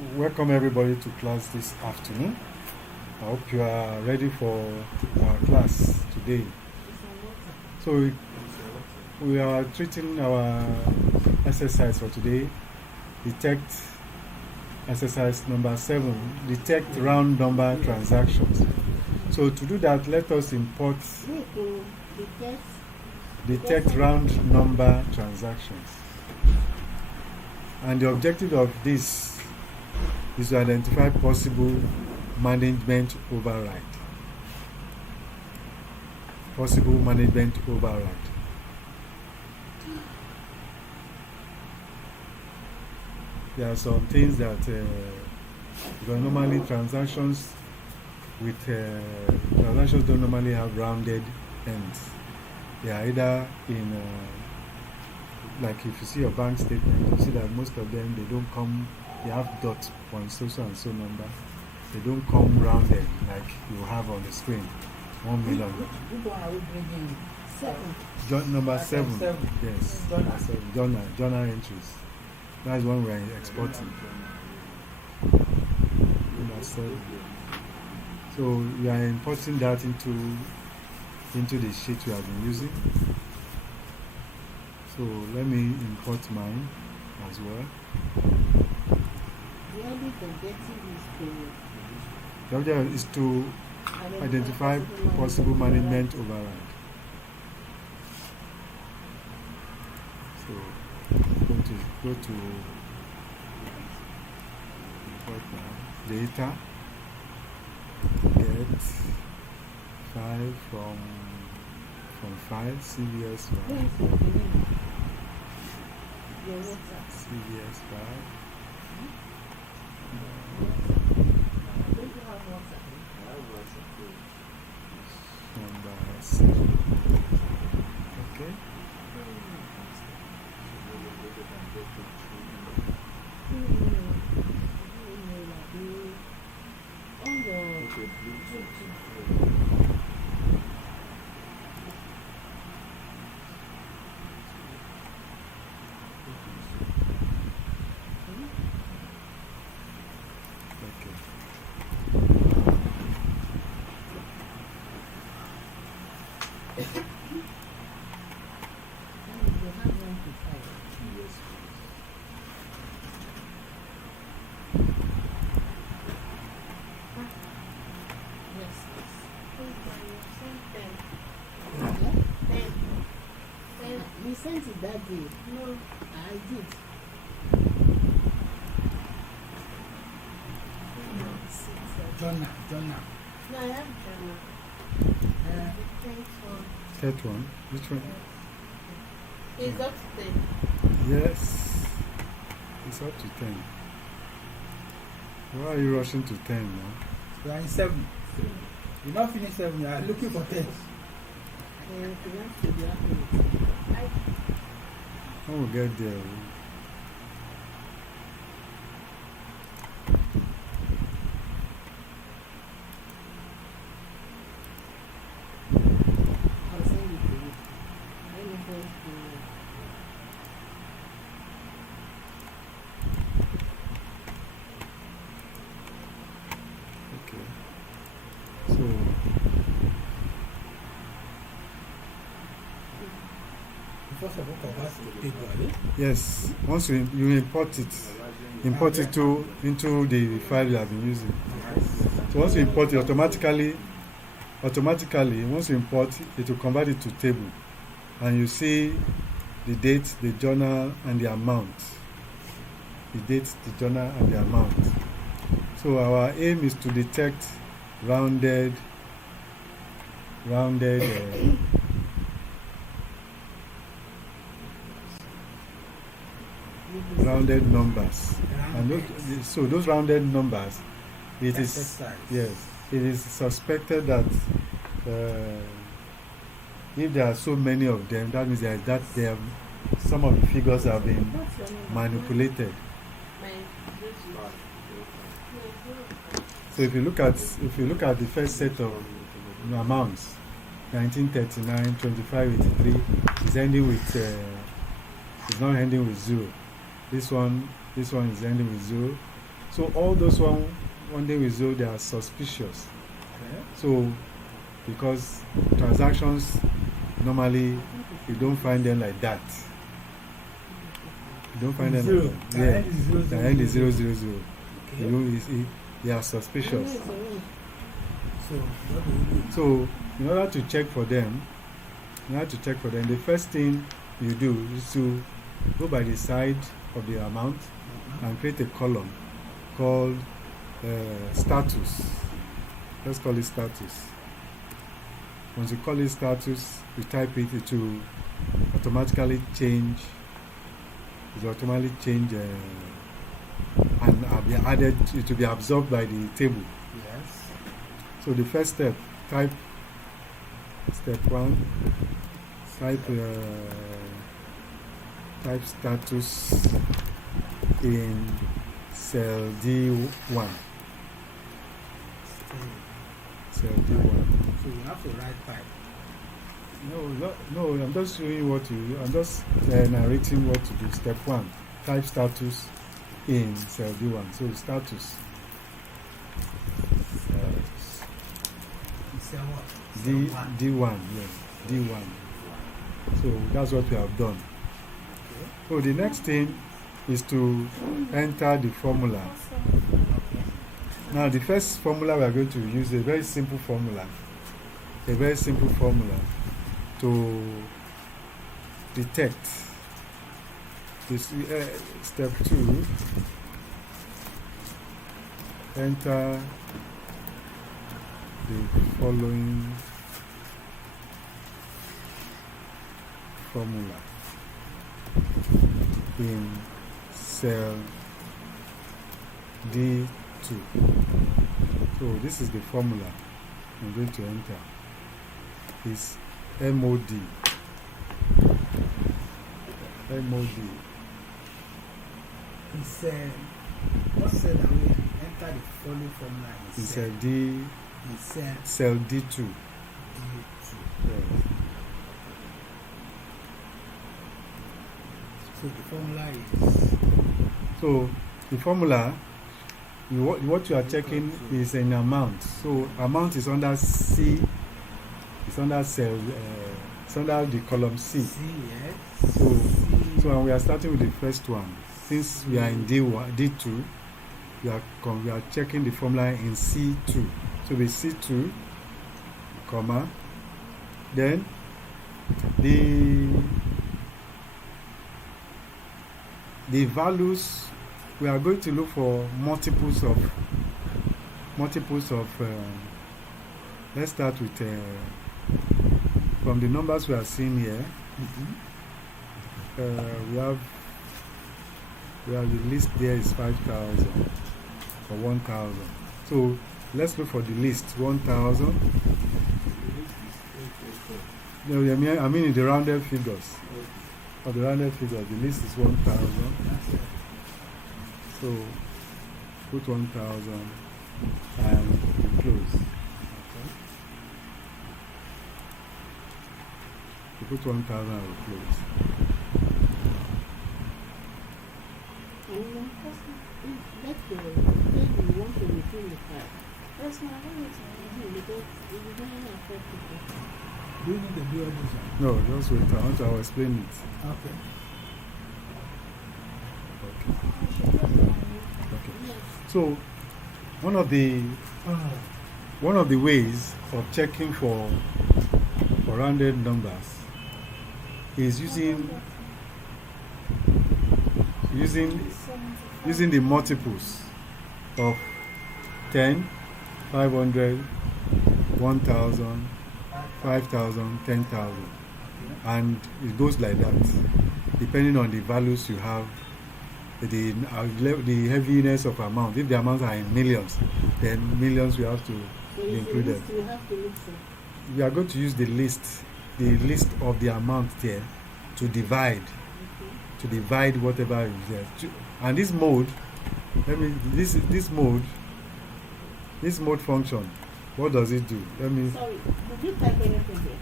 Welcome everybody to class this afternoon. I hope you are ready for our class today. So we are treating our exercise for today. Detect exercise number 7. Detect round number transactions. So to do that, let us import detect round number transactions. And the objective of this is to identify possible management override. Possible management override. There are some things that because normally transactions don't normally have rounded ends. They are either in like if you see your bank statement, you see that most of them they don't come. They have dot point so and so number. They don't come rounded like you have on the screen. 1 million. Which one are we bringing? 7. Number 7. 7. Yes. Journal entries. That's one we are exporting. Number 7. So we are importing that into the sheet we have been using. So let me import mine as well. The objective is to identify possible management override. So I'm going to go to import now. Data. Get file from file CVS file. CVS file. Number 7. Okay. We sent it that day. No, I did. Jonah. No, I have Jonah. Third one. Which one? It's up to 10. Yes. It's up to 10. Why are you rushing to 10 now? We are in 7. You're not finished 7, you are looking for 10. I will get there. I'll send it to you. Let me go to Okay. So First of all, convert to table. yes, once you import it into the file you have been using. So once you import it, automatically, once you import, it will convert it to table, and you see the date, the journal, and the amount. The date, the journal, and the amount. So our aim is to detect rounded numbers, and those rounded numbers, it is suspected that if there are so many of them, that means that some of the figures have been manipulated. So if you look at the first set of amounts, 1939, 2583 is ending with it's not ending with 0. This one is ending with 0. So all those one day result, they are suspicious. Okay. So because transactions normally you don't find them like that. You don't find them Zero. like that. The end is zero, The zero, end is zero. 000. Okay. They are suspicious. So what do you do? So in order to check for them, the first thing you do is to go by the side of the amount and create a column called status. Let's call it status. Once you call it status, you type it, it will automatically change. It will automatically change and be added. It will be absorbed by the table. Yes. So the first step, type step 1. Type status in cell D1. Cell D1. So you have to write type. No, I'm just showing you what to do. I'm just narrating what to do. Step 1, type status in cell D1. So status. You say what? D1, yes, D1. So that's what we have done. Okay. So the next thing is to enter the formula. Now the first formula we are going to use a very simple formula. A very simple formula to detect this. Step 2, enter the following formula in cell D2. So this is the formula I'm going to enter. It's MOD. MOD. He said, what said that we enter the following formula in It's cell? D, He said cell D2. D2. Yes. So the formula is So the formula, what you are checking is an amount. So amount is under C. It's under cell. It's under the column C. C, yes. So and we are starting with the first one. Since we are in D1, D2, we are checking the formula in C2. So the C2, comma, then the values, we are going to look for multiples of let's start with from the numbers we are seeing here. We have the list there is 5,000 or 1,000. So let's look for the list 1,000. No, I mean in the rounded figures. For the rounded figures, the list is 1,000. So put 1,000 and close. You put 1,000 and close. And one person, that's the thing you want to return the card. That's not what it's because it doesn't affect people. Do you need to do all this one? No, just wait. I want to explain it. Okay. Okay. So one of the ways of checking for rounded numbers is using the multiples of 10, 500, 1,000, 5,000, 10,000, and it goes like that depending on the values you have, the heaviness of amount. If the amounts are in millions, then millions will have to be included. You have to look for. We are going to use the list of the amount there to divide whatever is there. And this mode, this mode function, what does it do? Sorry, did you type anything there?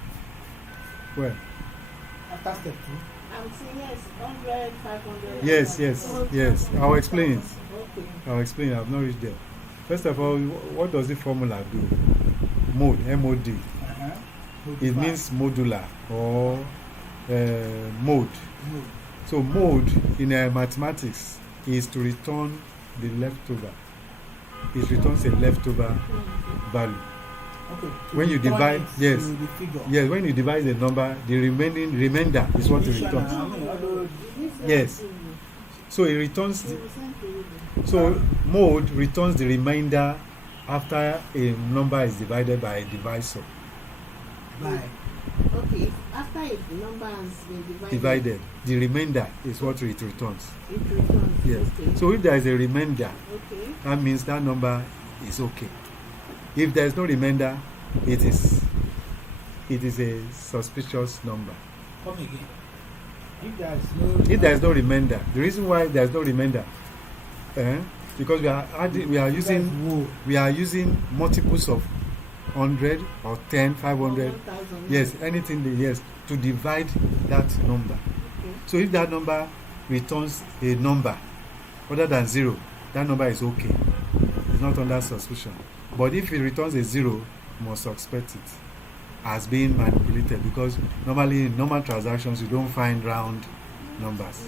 Where? After step 2. I'm saying yes, 100, 500. Yes, yes. I'll explain it. Okay. I'll explain. I've not reached there. First of all, what does the formula do? Mode, M-O-D. It means modular or mode. So mode in mathematics is to return the leftover. It returns a leftover value. Okay. When you divide, yes, The figure. yes. When you divide the number, the remainder is what it returns. Yes. So it returns. So mode returns the remainder after a number is divided by a divisor. By. Okay, after a number has been Divided, the remainder is what it returns. it returns. Yes. Okay. So if there is a remainder, Okay. that means that number is okay. If there is no remainder, it is a suspicious number. Come again. If there is no. If there is no remainder, the reason why there is no remainder, because we are using multiples of 100 or 10, 500. 1,000. Yes, anything. Yes, to divide that number. Okay. So if that number returns a number other than 0, that number is okay. It's not under suspicion. But if it returns a 0, you must suspect it as being manipulated, because normally in normal transactions you don't find round numbers.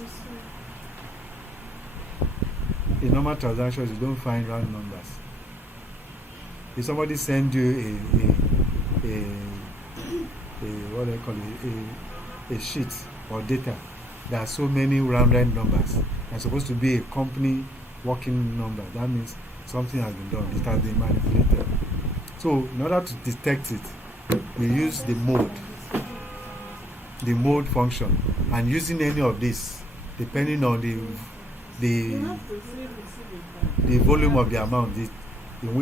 In normal transactions you don't find round numbers. If somebody send you a what do I call it, a sheet or data, there are so many rounded numbers. It's supposed to be a company working number. That means something has been done. It has been manipulated. So in order to detect it, we use the mode function, and using any of this, depending on the volume of the amount, in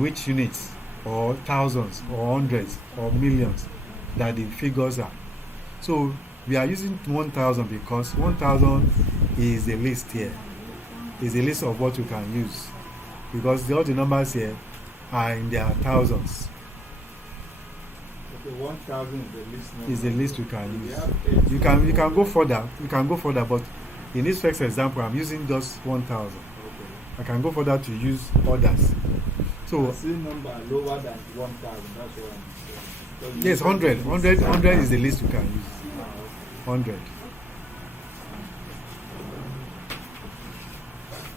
which units or thousands or hundreds or millions that the figures are. So we are using 1,000 because 1,000 is the list here. Is a list of what you can use, because all the numbers here are in their thousands. Okay, 1,000 is the list number. Is the list you can We use. have 8. You can go further. You can go further, but in this first example, I'm using just 1,000. Okay. I can go further to use others. So I see number lower than 1,000. That's what I'm saying. So yes, 100 is the least you can use. 100.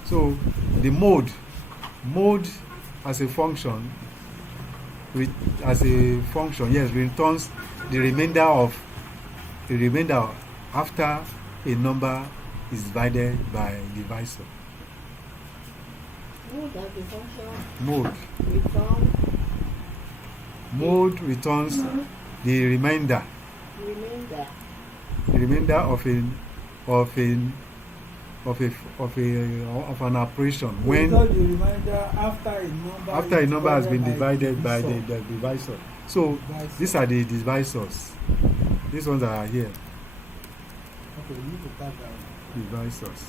So the mode as a function, yes, returns the remainder after a number is divided by a divisor. Mode as a function. Mode. Return. Mode returns the remainder of an operation when The reminder after a number has been divided by the divisor. So these are the divisors. These ones are here. Okay, you need to tag that. Divisors.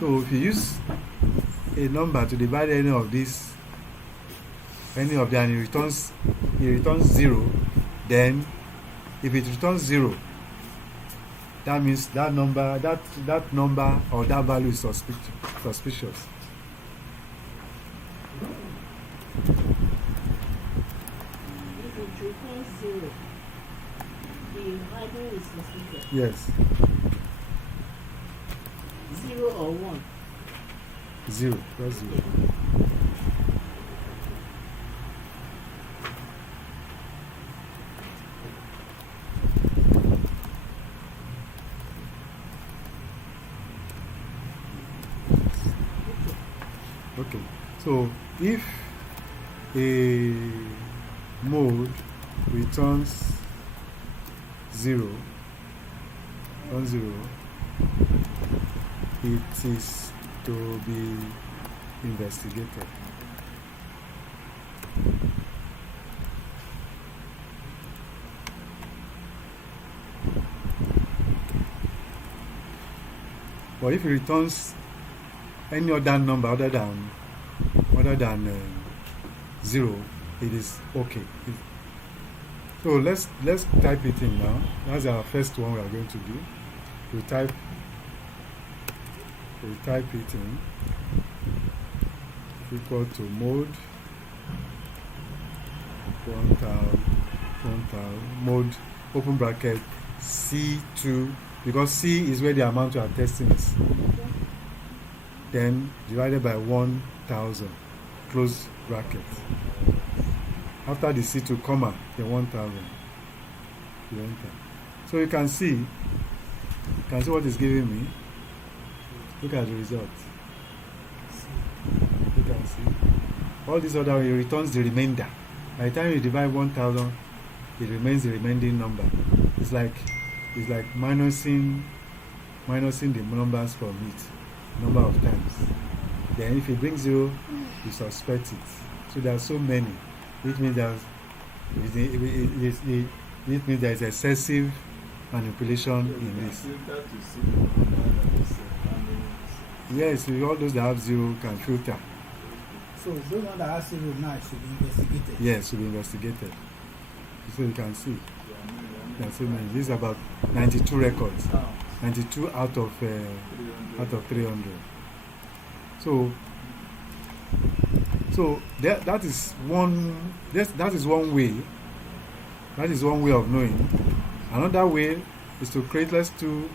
So if you use a number to divide any of them, and it returns 0, then if it returns 0, that means that number or that value is suspicious. If it returns 0, the value is suspicious. Yes, 0 or 1. 0. That's 0. Okay, so if a mode returns 0, it is to be investigated. But if it returns any other number other than 0, it is okay. So let's type it in now. That's our first one we are going to do. We type it in, equal to mode 1000 mode open bracket C2, because C is where the amount you are testing is, then divided by 1000 close bracket. After the C2 comma, the 1000, you enter. So you can see what it's giving me. Look at the result. You can see all this other way returns the remainder. By the time you divide 1000, it remains the remaining number. It's like minusing the numbers from it number of times. Then if you bring 0, you suspect it. So there are so many. It means that it means there is excessive manipulation in this. Yes, all those that have 0 can filter. So those ones that have 0 now should be investigated. Yes, should be investigated. So you can see. There are so many. This is about 92 records. 92 out of 300. So that is one way. That is one way of knowing. Another way is to create. Let's do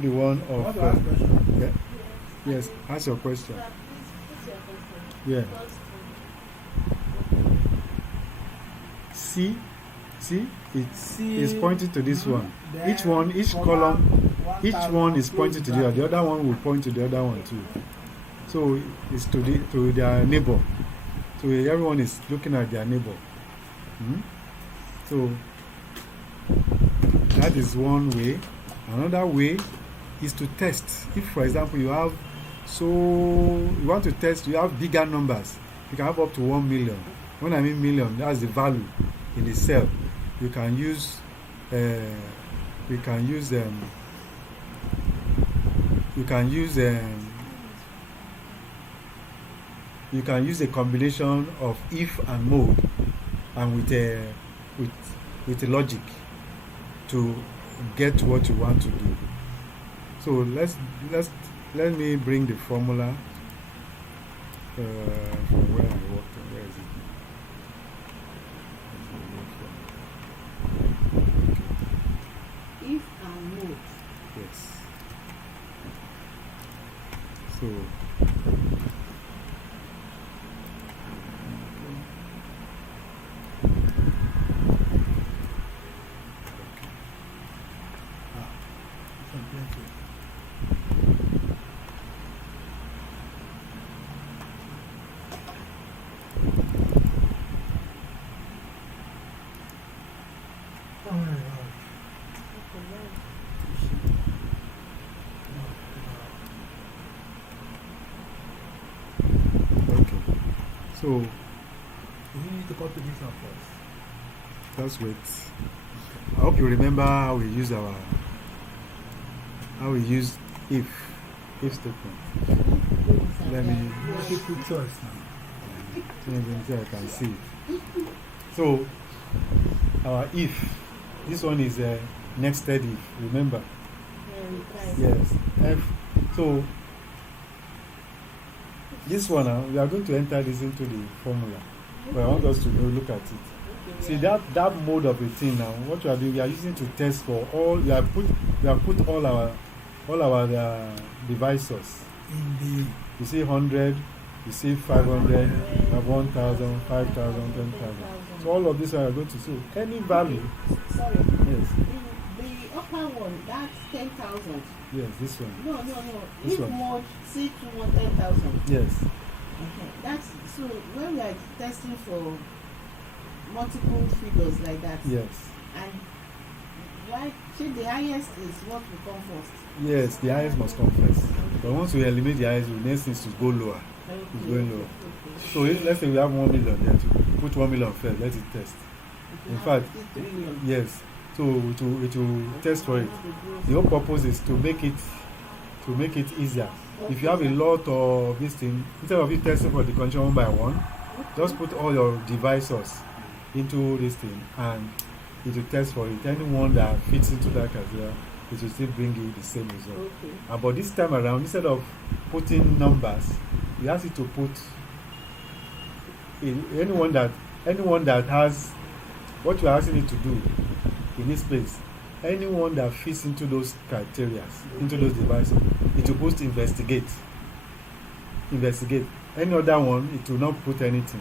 the one of. Yes, ask your question. Yeah. See, it's pointing to this one. Each column, each one is pointing to the other. The other one will point to the other one too. So it's to their neighbor. So everyone is looking at their neighbor. So that is one way. Another way is to test. If, for example, you want to test, you have bigger numbers. You can have up to 1 million. When I mean million, that's the value in the cell. You can use a combination of if and mode, and with a logic to get what you want to do. So let me bring the formula from where I worked on. Where is it? If and mode. Yes. So So you need to copy this one first. just wait. I hope you remember how we use if statement. Let me Make a choice now. so I can see it. So our if, this one is a nested if. Remember? Yes. F. So this one we are going to enter this into the formula. But I want us to look at it. See that mode of a thing now. What we are doing, we are using to test for all. We have put all our devices. You see 100, you see 500, 1,000, 5,000, 10,000. So all of this are going to see any value. Sorry. Yes. The upper one, that's 10,000. Yes, this one. No. This If one. mode C2 want 10,000. Yes. Okay. That's so when we are testing for multiple figures like that. Yes. And why should the highest is what will come first? Yes, the highest must come first. But once we eliminate the highest, the next is to go lower. It's going lower. So let's say we have 1 million there, to put 1 million first, let it test. In fact, yes. So it will test for it. The whole purpose is to make it easier If you have a lot of this thing, instead of you testing for the condition one by one, just put all your devices into this thing and it will test for it. Anyone that fits into that criteria, it will still bring you the same result. Okay. But this time around, instead of putting numbers, you ask it to put anyone that has what you are asking it to do in this place. Anyone that fits into those criteria, into those devices, it will put investigate. Investigate. Any other one, it will not put anything.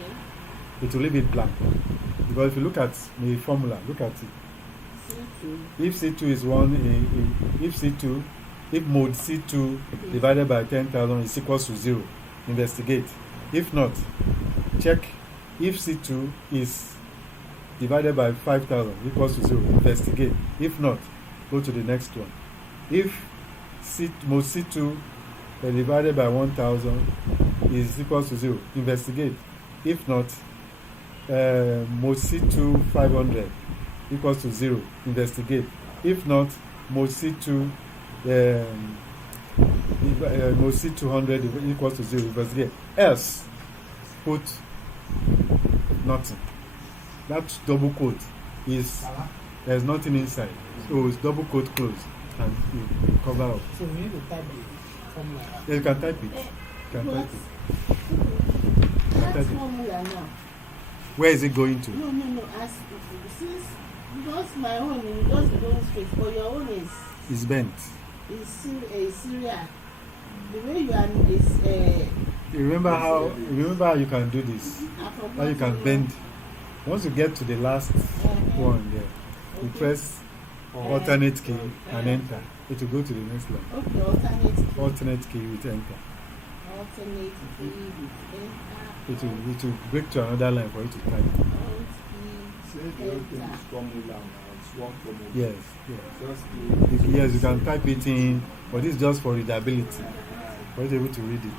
Okay. It will leave it blank. Because if you look at the formula, look at it. C2. If C2 is if mode C2 divided by 10,000 is equals to 0, investigate. If not, check if C2 is divided by 5,000 equals to 0, investigate. If not, go to the next one. If mode C2 divided by 1,000 is equals to 0, investigate. If not, mode C2 500 equals to 0, investigate. If not, mode C2 mode C200 equals to 0, investigate. Else, put nothing. That double quote is there's nothing inside, so it's double quote closed and you cover up. So we need to type the formula. Yeah, you can type it. You can type it. That's formula now. Where is it going to? No. Since because my own is just going straight, but your own is It's bent. Syria. The way you are is Remember how you can do this? How you can bend. Once you get to the last one there, you press alternate key and enter. It will go to the next line. Okay, alternate key Alternate key with enter. with enter. It will break to another line for you to type. Say the whole thing is formula now. It's one formula. Yes. Just Yes, you can type it in, but this is just for readability. For you to be able to read it.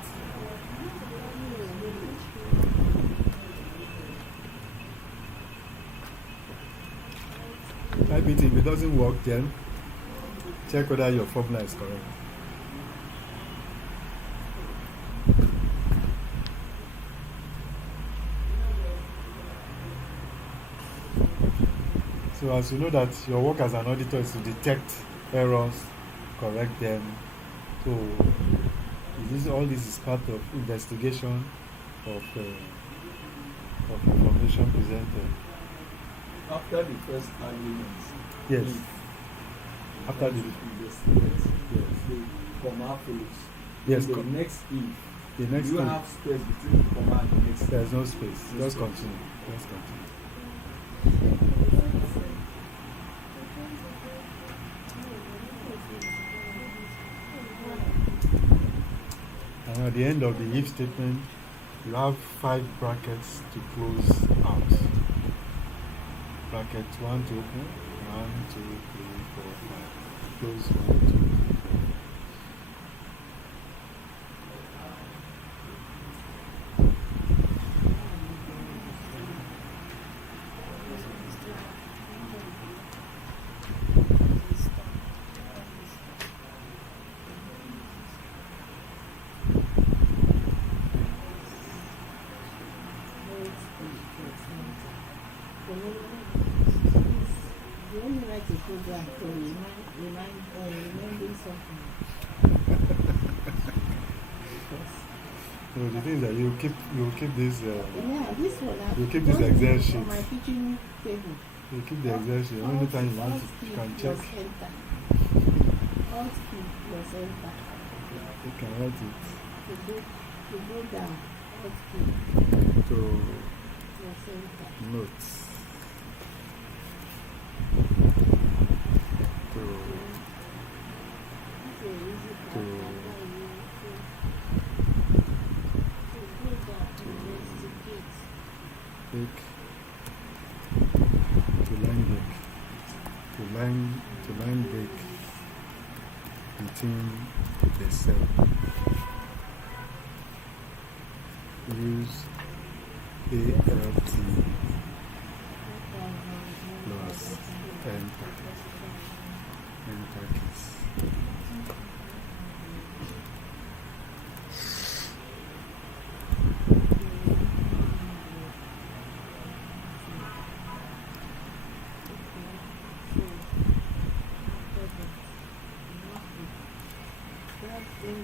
Type it in. If it doesn't work, then check whether your formula is correct. So as you know that your work as an auditor is to detect errors, correct them. So all this is part of investigation of information presented. after the first argument. Yes. After the investigate. yes. The comma follows. Yes. The next if. The next You thing, have space between the comma and the next. there's no space. Just continue. Just continue. And at the end of the if statement, you have 5 brackets to close out. Bracket 1 to open, 1, 2, 3, 4, 5. Close 1, 2, 3, 4. You only write a program to reminding something. So the thing is that you keep this. Yeah, this one. You keep this Excel sheet. On my teaching table. You keep the Excel sheet. Anytime you want to, you can check. Alt key plus enter. You can write it. To go down. Alt key To plus enter. notes. To So easy To- go down to investigate. break. To line break. To line break between the cell. Use ALT plus enter. Enter keys.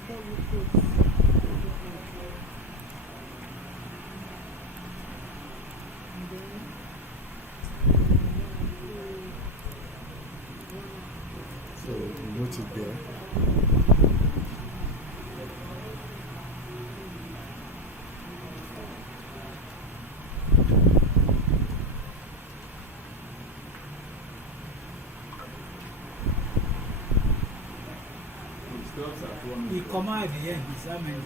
So you note it there. It stops at one. The comma at the end is how many?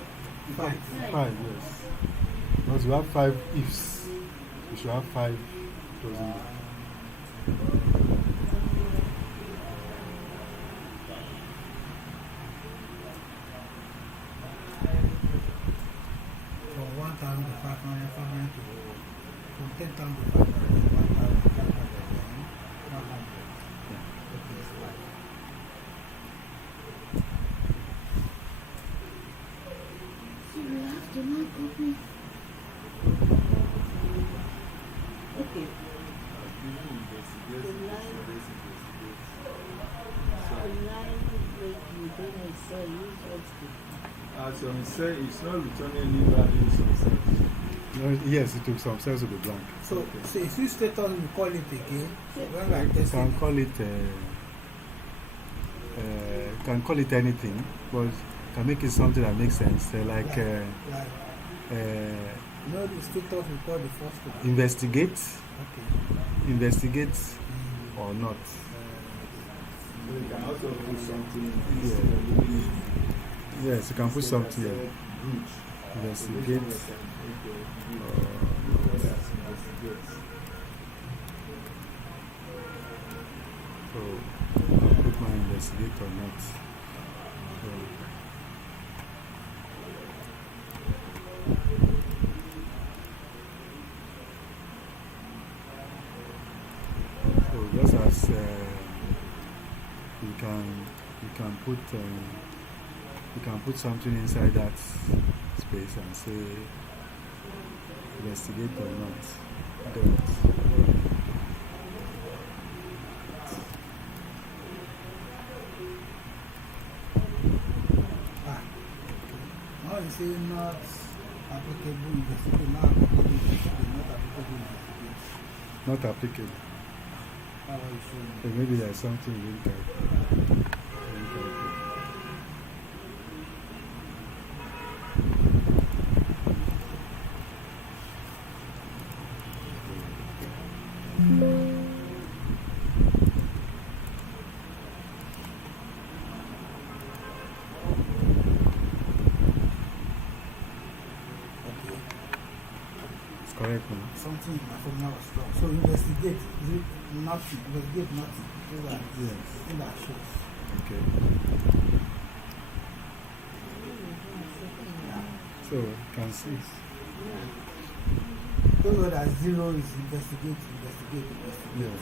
5. 5, yes. Because we have 5 ifs. We should have 5 closing. From 1,000 to 500, 500 to from 10,000 to 500, 1,500, then 100. Okay, it's fine. So we have to now copy. Okay. The line break you don't say use what to. As you say, it's not returning any values on self. No, yes, it took some cells to be blank. So if you status, we call it again. When we are You testing, can call it anything, but can make it something that makes sense. like, Like you know the status we call the first one. investigate, Okay. investigate Mm, or not. So you can also put something Yes, you can put something here. Brute. Investigate. So I'll put my investigate or not. So just as you can put something inside that space and say investigate or not. Dot. Now you say not applicable investigate, not applicable investigate, not applicable investigate. Not applicable. How are you showing? So maybe there's something you didn't type. Okay. It's correct now. Something in my formula was wrong. So investigate, is it nothing? Investigate nothing. So that Yes. in that shows. Okay. So you can see. Don't know that 0 is investigate, investigate, investigate. Yes.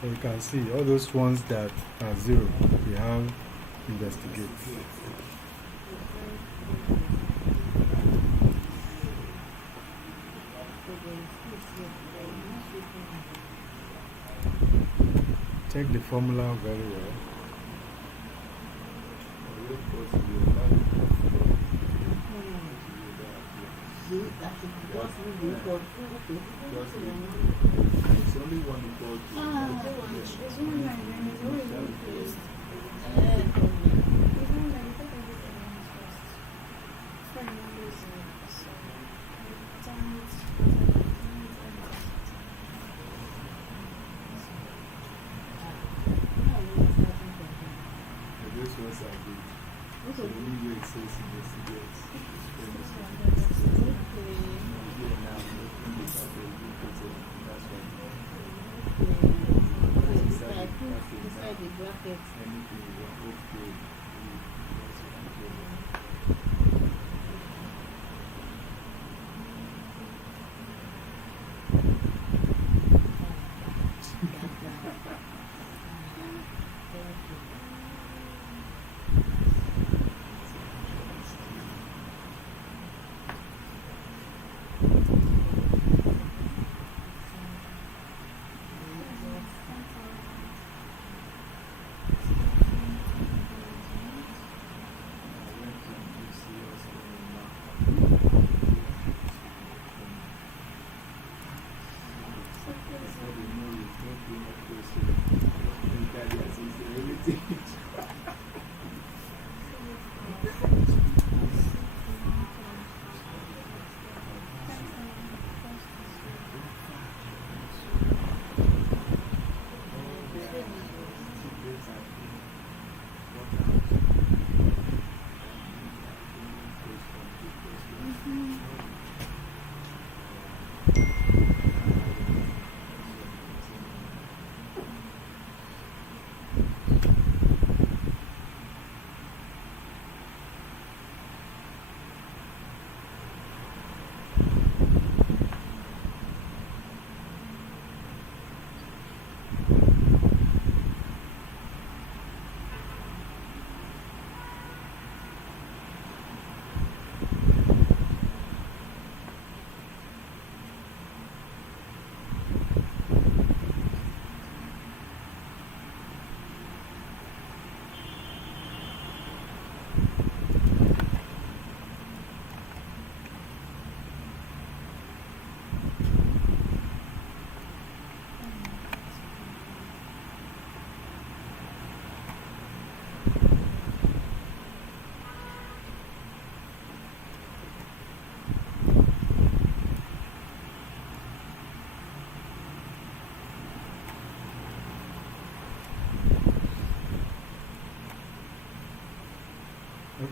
So you can see all those ones that are 0, we have investigate. Check the formula very well. It's only one equal to. This was I did. So anyway, it says investigate. Inside the bracket. Anything you want, okay.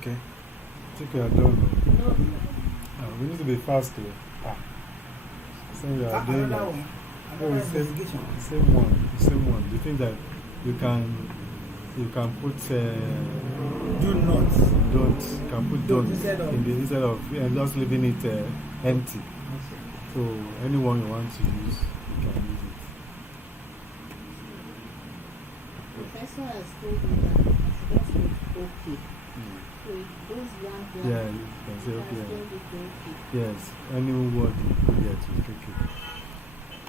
Okay. I think we are done. No, We need to be fast though. So we are doing Another that. one. Oh, Another the same, investigation. the same one. The same one. The thing that you can put Do not. don't, you can put don't instead of just leaving it empty. So anyone you want to use, you can use it. the professor has told me that I should just put okay. So it goes blank. Yeah, you can say okay. Okay. Yes, any word you put there to take it.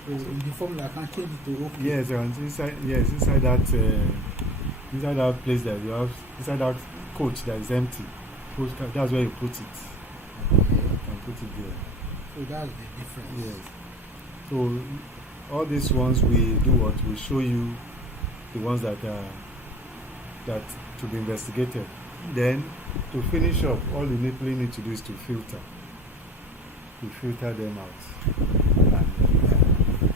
So in the formula, I can change it to okay. Yes, and inside that place that you have, inside that coach that is empty, that's where you put it. You can put it there. So that's the difference. Yes. So all these ones we do what we show you the ones that are to be investigated. Then to finish up, all you need to do is to filter. You filter them out. And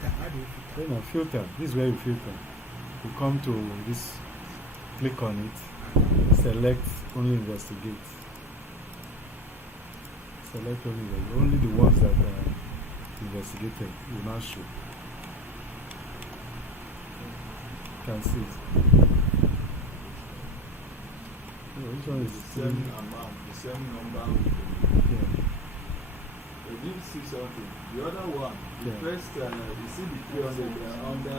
How do you put then filter. This is where you filter. You come to this, click on it, select only investigate. Select only the ones that are investigated will not show. You can see it. Which one is The same amount, the same number. Yeah. You did see something. The other one, the Yeah. first, you see the 300 under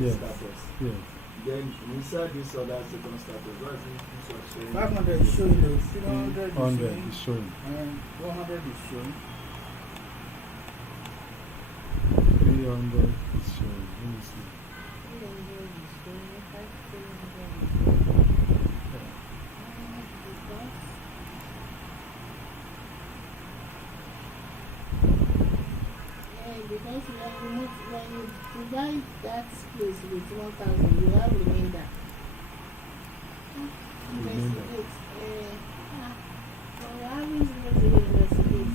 Yes. status. Yes. Then inside this other second status, what is it? This was showing 500 is showing, 300 is 100 showing, is showing. and 100 is showing. 300 is showing. Let me see. Because when you divide that place with 1,000, you have remainder. Investigate. So you have reason to investigate.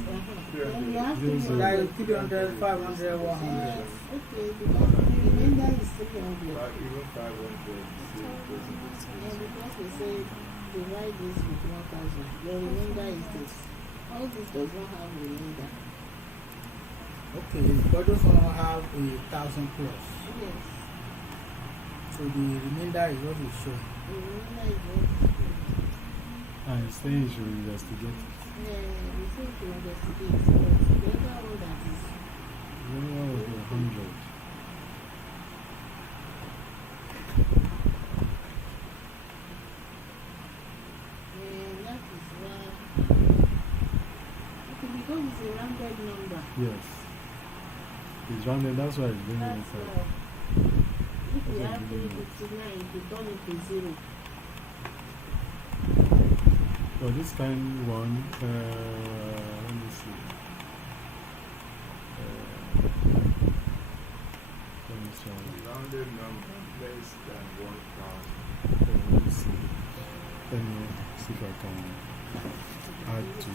Then you have to Like 300, 500, 100. Okay, because the remainder is 300. even 500. And because we say divide this with 1,000, your remainder is this. All this does not have remainder. Okay, but those one have 1,000 plus. Yes. So the remainder is what is showing. The remainder is what And it's saying you should investigate. we say to investigate, but the other one that is The other one was 100. that is why. Okay, because it's a rounded number. Yes. It's rounded, that's why it's bringing That's it why. up. If we That's have what it 359, you turn it to 0. For this kind one, let me see. Let me try. Rounded number less than 1,000. Let me see. Let me see if I can add to it.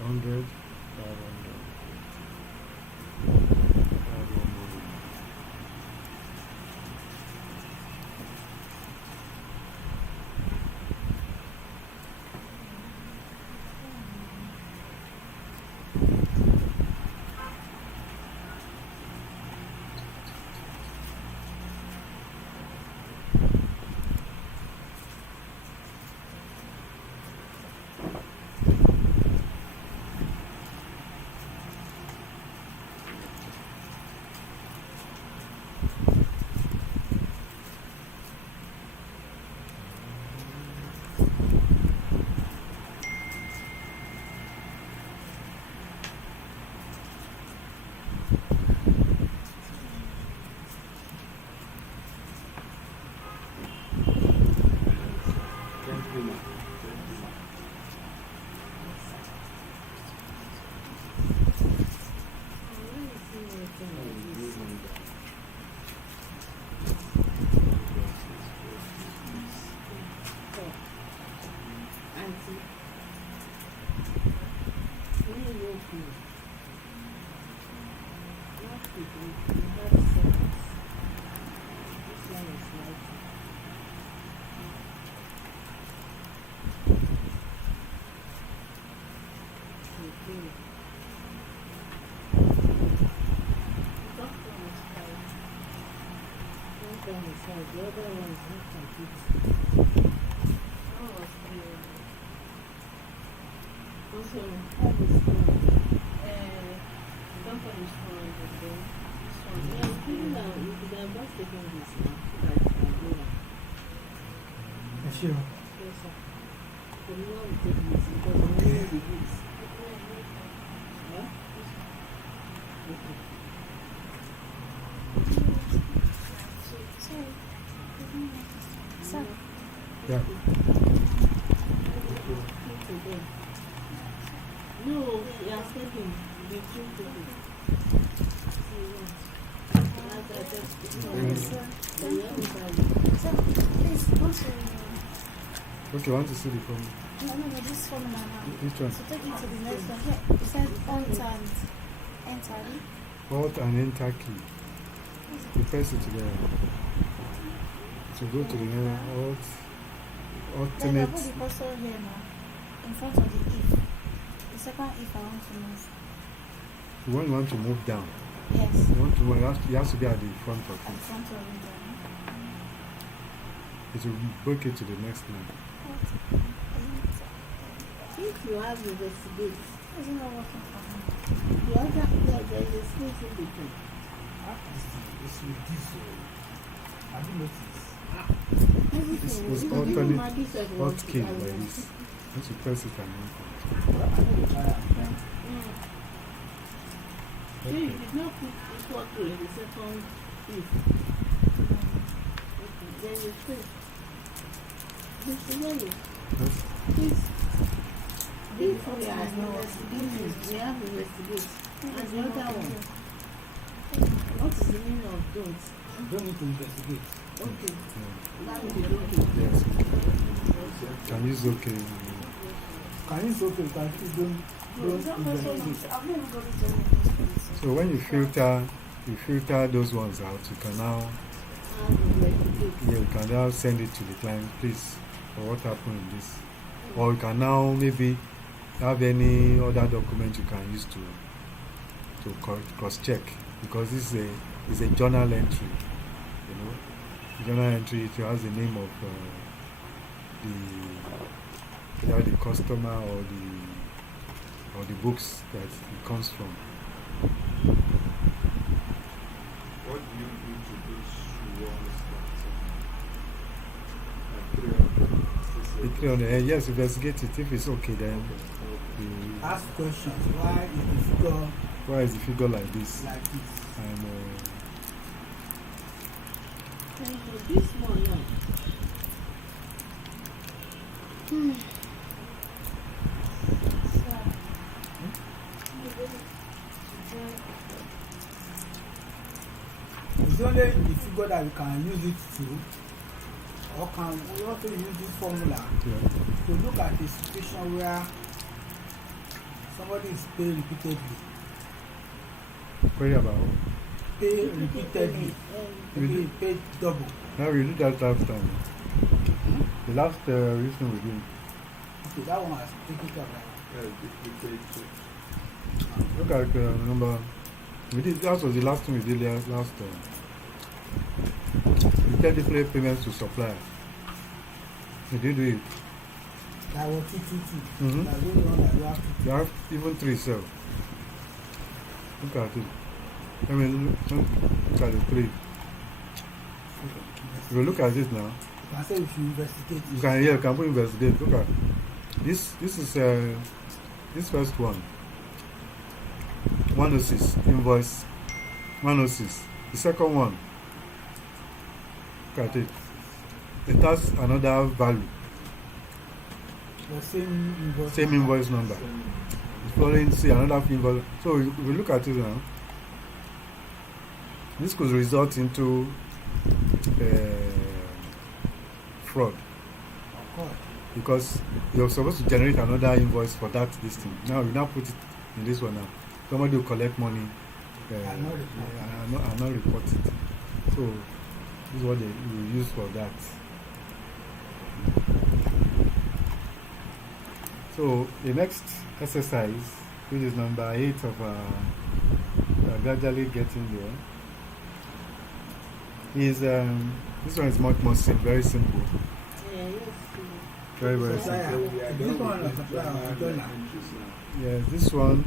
Hundred, 500. few. Last week we had 7. This one is light. Okay. Doctor is 5. One time is 5. The other one is not complete. One was 3. Also, 5 is 4. Doctor is 400 then. This one. Yeah, still now, you could have not taken this now. Like, Sure. yes, sir. So now we take this because we know the goods. Yeah? Okay. Sir, Yeah. No, we are taking the 2 people. sir, please, don't say Okay, I want to see the phone. no, this phone now. Which one? So take it to the next one. Yeah, it said alt and enter. Alt and enter key. You press it together. So go to the name alt, Then I alternate. put the cursor here now, in front of the if. The second if I want to move. When you want to move down, Yes, you want to move, it has to be at the front of at the it. front of it. It will break it to the next line. If you have investigate, It's not working for me. the other, there is a space in between. It's with this. Have you noticed? Everything, It's even alternate Maggie said alt was key I like will- this. Once you press it and enter. So you did not put equal to in the second if. Okay, then you say, Mr. Yellow, Yes. please, if we are investigating, we have investigate, and the other one, what is the meaning of those? Don't need to investigate. Okay, Yeah. that will be okay. Yes. Can use okay. Can you okay? Can you don't investigate? I've never got it anything. So when you filter those ones out, you can now, And investigate. yeah, you can now send it to the client, please, for what happened in this. Or you can now maybe have any other document you can use to cross-check, because this is a journal entry, you know. Journal entry, it has the name of either the customer or the books that it comes from. What do you do to those ones that The 300, yes, investigate it. If it's okay, then you, Ask questions. Why is the figure why is the figure like this? like this? And And for this one now, It's only in the figure that we can use it to, or can we also use this formula yeah. to look at a situation where somebody is paid repeatedly. Query about. Pay repeatedly. Maybe paid double. Now we did that last time. The last reason we did. Okay, that one has taken care of that. Look at number. We did, that was the last thing we did last time. We technically payments to supplier. We did do it. That was 222. Mhm. That's the only one that we have to. You have even 3 cells. Look at it. I mean, look at the 3. If you look at it now, You can say we should investigate you it. can here, can put investigate. Look at this. This is this first one. 106 invoice 106. The second one. Look at it. It has another value. The same invoice. Same invoice number. It's following, see another invoice. So if we look at it now, this could result into fraud, Of course. because you're supposed to generate another invoice for that listing. Now you now put it in this one now. Somebody will collect money And not report it. and not report it. So this is what they will use for that. So the next exercise, which is number 8 of we are gradually getting there, is this one is much more very simple. Yeah, yes. Very, very Supplier. simple. We are This done one with is the supplier of journal journal. entries now. Yes, this one,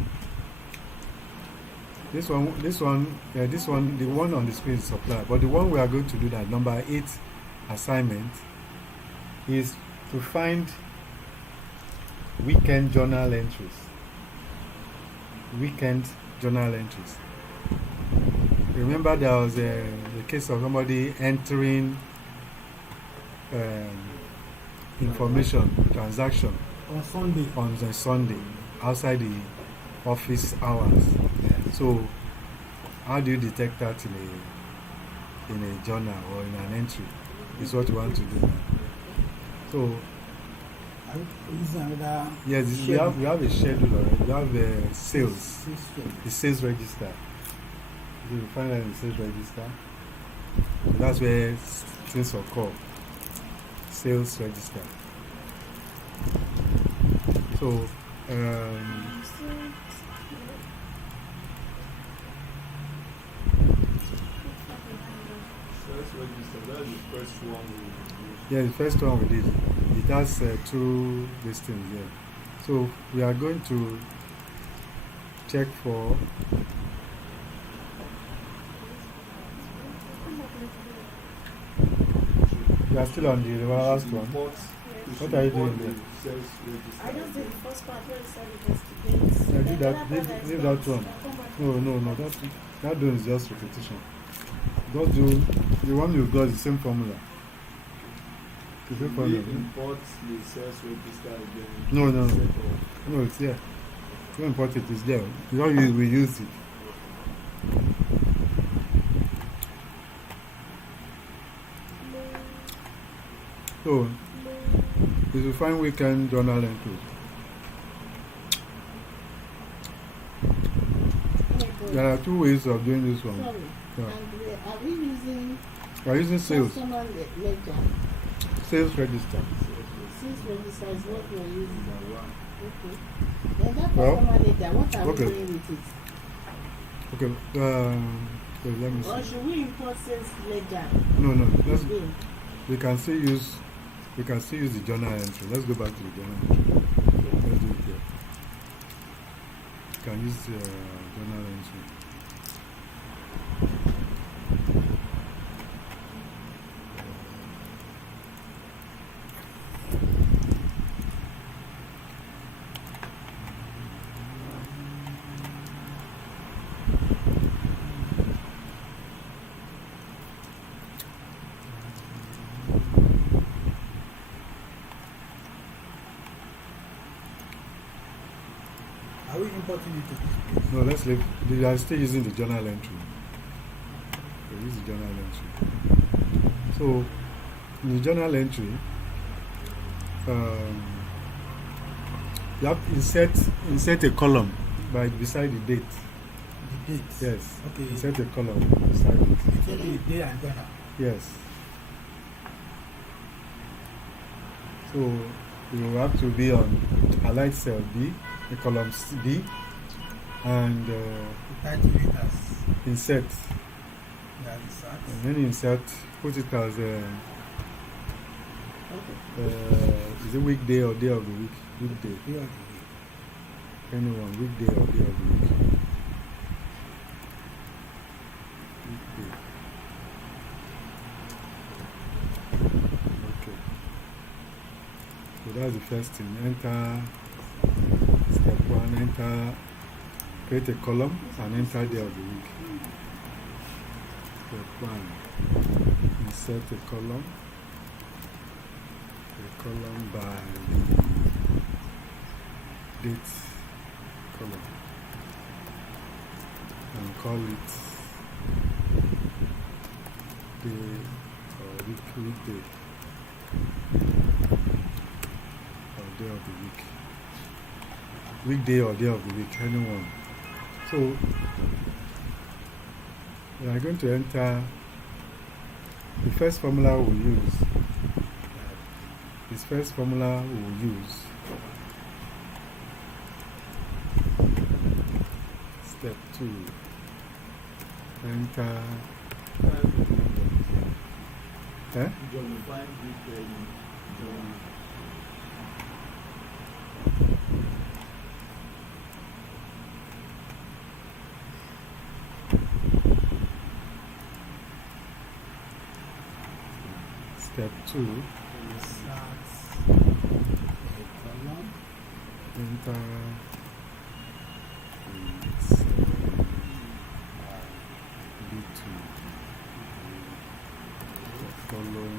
the one on the screen is supply. But the one we are going to do, that number 8 assignment, is to find weekend journal entries. Weekend journal entries. Remember, there was a case of somebody entering information, transaction On Sunday. on the Sunday outside the office hours. So, how do you detect that in a journal or in an entry? Is what you want to do now. So, Are we using another yes, we have a schedule already. We have sales, system? the sales register. You will find that in the sales register. So that's where things occur. Sales register. So, Sales register, that's the first one we use. yeah, the first one we did, it has 2 listings here. So we are going to check for you are still on the last one. What are you doing there? Sales register. I just did the first part where you said investigate. Yeah, do The that. other part Leave is that not. one. I'll come back. No, that one is just repetition. Just do the one you've got is the same formula. The same We formula. import the sales register again. No. Set up. No, it's here. Don't import it, it's there. We use it. So, is to find weekend journal entries. There are 2 ways of doing this one. Sorry. Yeah. And are we using We are using sales customer ledger? register. Sales register is what we're using. Number 1. Okay. Then that Well, customer ledger, what are okay. we doing with it? Okay, so let me Or see. should we import sales ledger? No, Again? we can still use the journal entry. Let's go back to the journal entry. Let's do it here. You can use the journal entry. Are we importing it to this place? No, let's leave. We are still using the journal entry. We use the journal entry. So, in the journal entry, you have to insert a column beside the date. The date. Yes. Okay. Insert a column beside it. It will be day and journal. Yes. So you have to be on highlight cell B, the column B, and We try to read as insert. the research. And then insert, put it as is it weekday or day of the week? Weekday. Day of the week. Anyone, weekday or day of the week. Weekday. Okay. So that's the first thing. Enter step 1, enter, create a column and enter day of the week. Step 1, insert a column by the date column and call it day or weekday or day of the week. weekday or day of the week, anyone. So we are going to enter the first formula we'll use. This first formula we'll use. Step 2. Enter. Eh? John, find weekday. John. Step 2. Start a column. Enter. B2. Follow.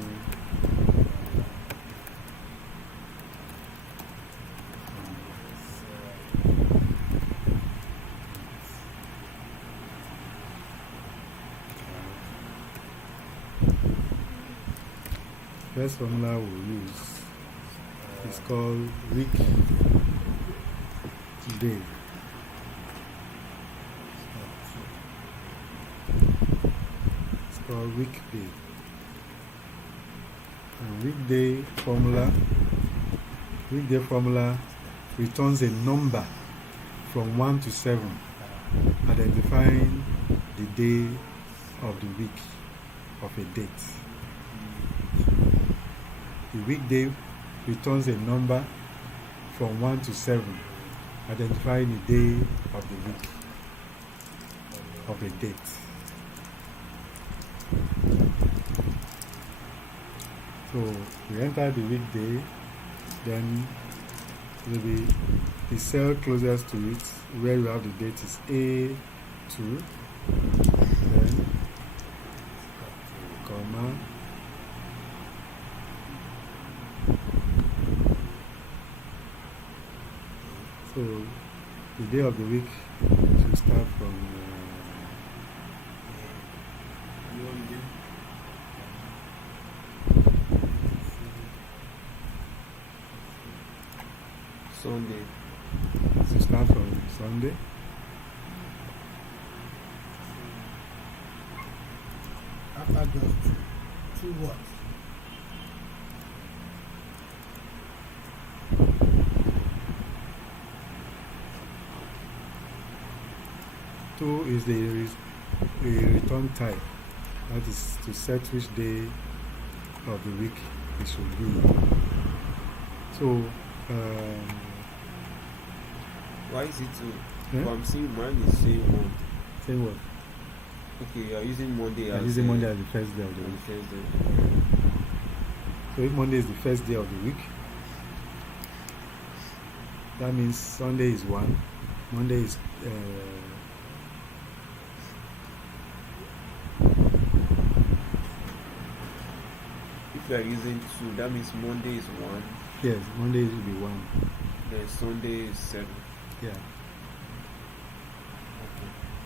First formula we'll use is called week day. It's called weekday. And weekday formula returns a number from 1 to 7, identifying the day of the week of a date. The weekday returns a number from 1 to 7, identifying the day of the week of a date. So we enter the weekday, then maybe the cell closest to it, where you have the date, is A2, then comma. So the day of the week should start from Sunday. should start from Sunday. After just two words. Two is the return type. That is to set which day of the week it should be. So, Why is it two? Yeah? But I'm seeing mine is saying one. same word. Okay, you're using Monday I'm as using Monday as the first day of the as week. the first day. So if Monday is the first day of the week, that means Sunday is 1. Monday is If you are using two, that means Monday is one, yes, Monday will be 1. then Sunday is 7. Yeah.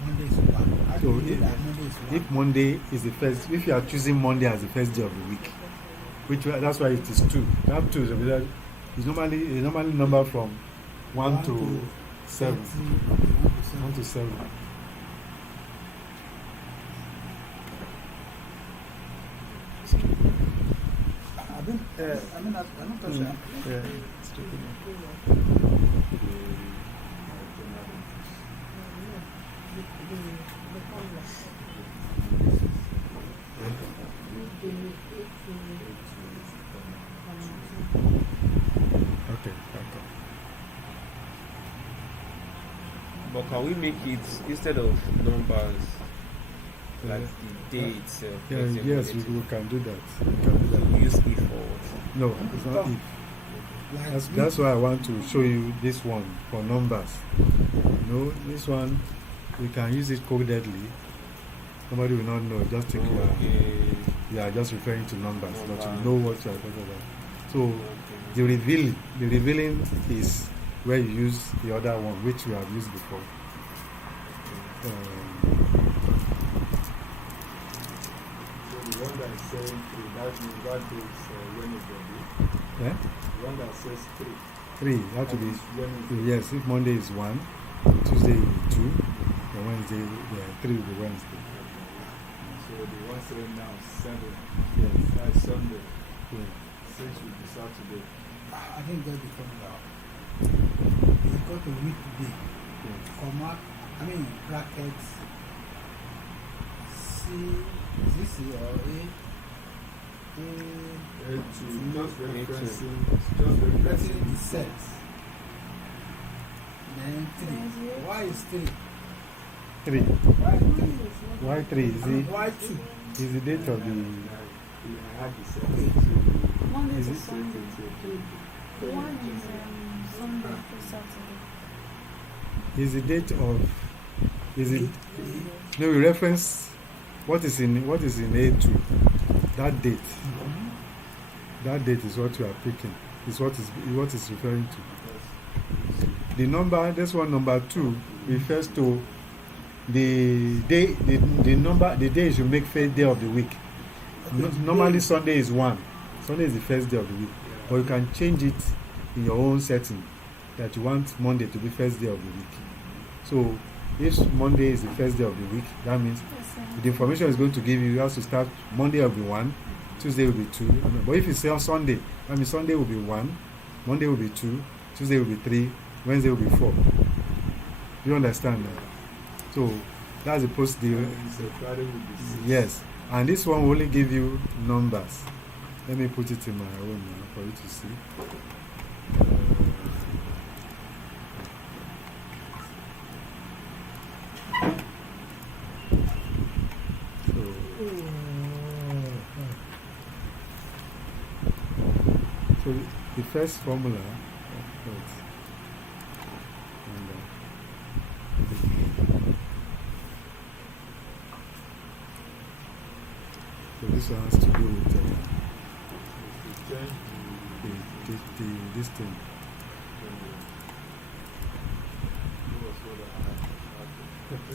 Monday is one. How do So you know if- that Monday is one? If Monday is the first, if you are choosing Monday as the first day of the week, that's why it is 2. That 2 is normally number from 1 to 7. 1 to 7. I don't touch that. Yeah. Okay. But can we make it instead of numbers, like the day itself? Yeah, let's say yes, Monday we can do that. We can do to- that. we use if or what? No, it's not if. Like That's why I want to show you this one for numbers. No, this one we can use it codedly. Somebody will not know. Just think Okay. you are just referring to numbers, but you Numbers. know what you are talking about. So Okay. the revealing is where you use the other one, which we have used before. So the one that is saying 3, that means that day is Wednesday. Yeah? The one that says 3. 3. You have to be, Wednesday. yes, if Monday is 1, Tuesday will be 2, then Wednesday, 3 will be Wednesday. So the one saying now 7. Yes. That's Sunday. Yeah. 6 will be Saturday. I didn't get the formula. It's got a weekday, Yes. comma, I mean brackets, C, is this C or A? Just referencing Referencing the sets. Then 3. Why is 3? 3. Why 3? Why 3? Is I mean, the, why 2? is the date of the, I had the same. Monday Is to it- Sunday. One is Sunday to Saturday. is the date of, is it, no, we reference what is in A2. That date. That date is what you are picking. Is what is referring to. The number, this one, number 2, refers to the day, the days you make first day of the week. Normally Sunday is 1. Sunday is the first day of the week. But you can change it in your own setting that you want Monday to be first day of the week. So if Monday is the first day of the week, that means the information is going to give you has to start Monday will be 1, Tuesday will be 2. But if you say on Sunday, that means Sunday will be 1, Monday will be 2, Tuesday will be 3, Wednesday will be 4. Do you understand that? So that's the post deal. So Friday will be 6. Yes. And this one will only give you numbers. Let me put it in my own now for you to see. So the first formula, so this one has to do with this thing.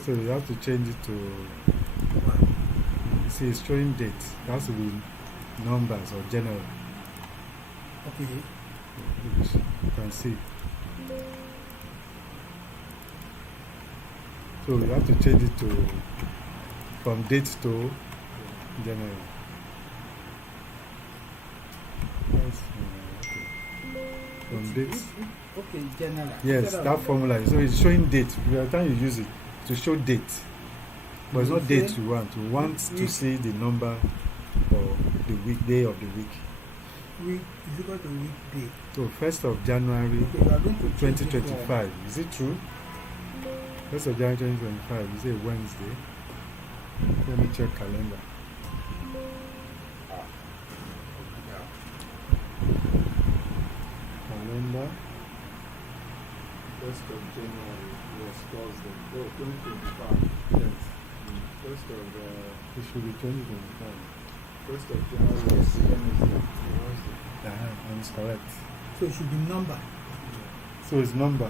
So you have to change it to, you see, it's showing date. It has to be numbers or general. Okay. Which you can see. So you have to change it to from date to general. Yes, okay. From date. Okay, general. Yes, Instead of- that formula. So it's showing date. By the time you use it to show date, but it's not Okay. date you want. You want to Week. see the number for the weekday of the week. Week is equal to weekday. So 1st of January Okay, we are going to change it 2025. Is it true? 1st of January 2025. Is it a Wednesday? Let me check calendar. Calendar. 1st of January was Thursday. Oh, 2025. Yes. 1st of It should be 2025. 1st of January was Wednesday. And it's correct. So it should be number. So it's number.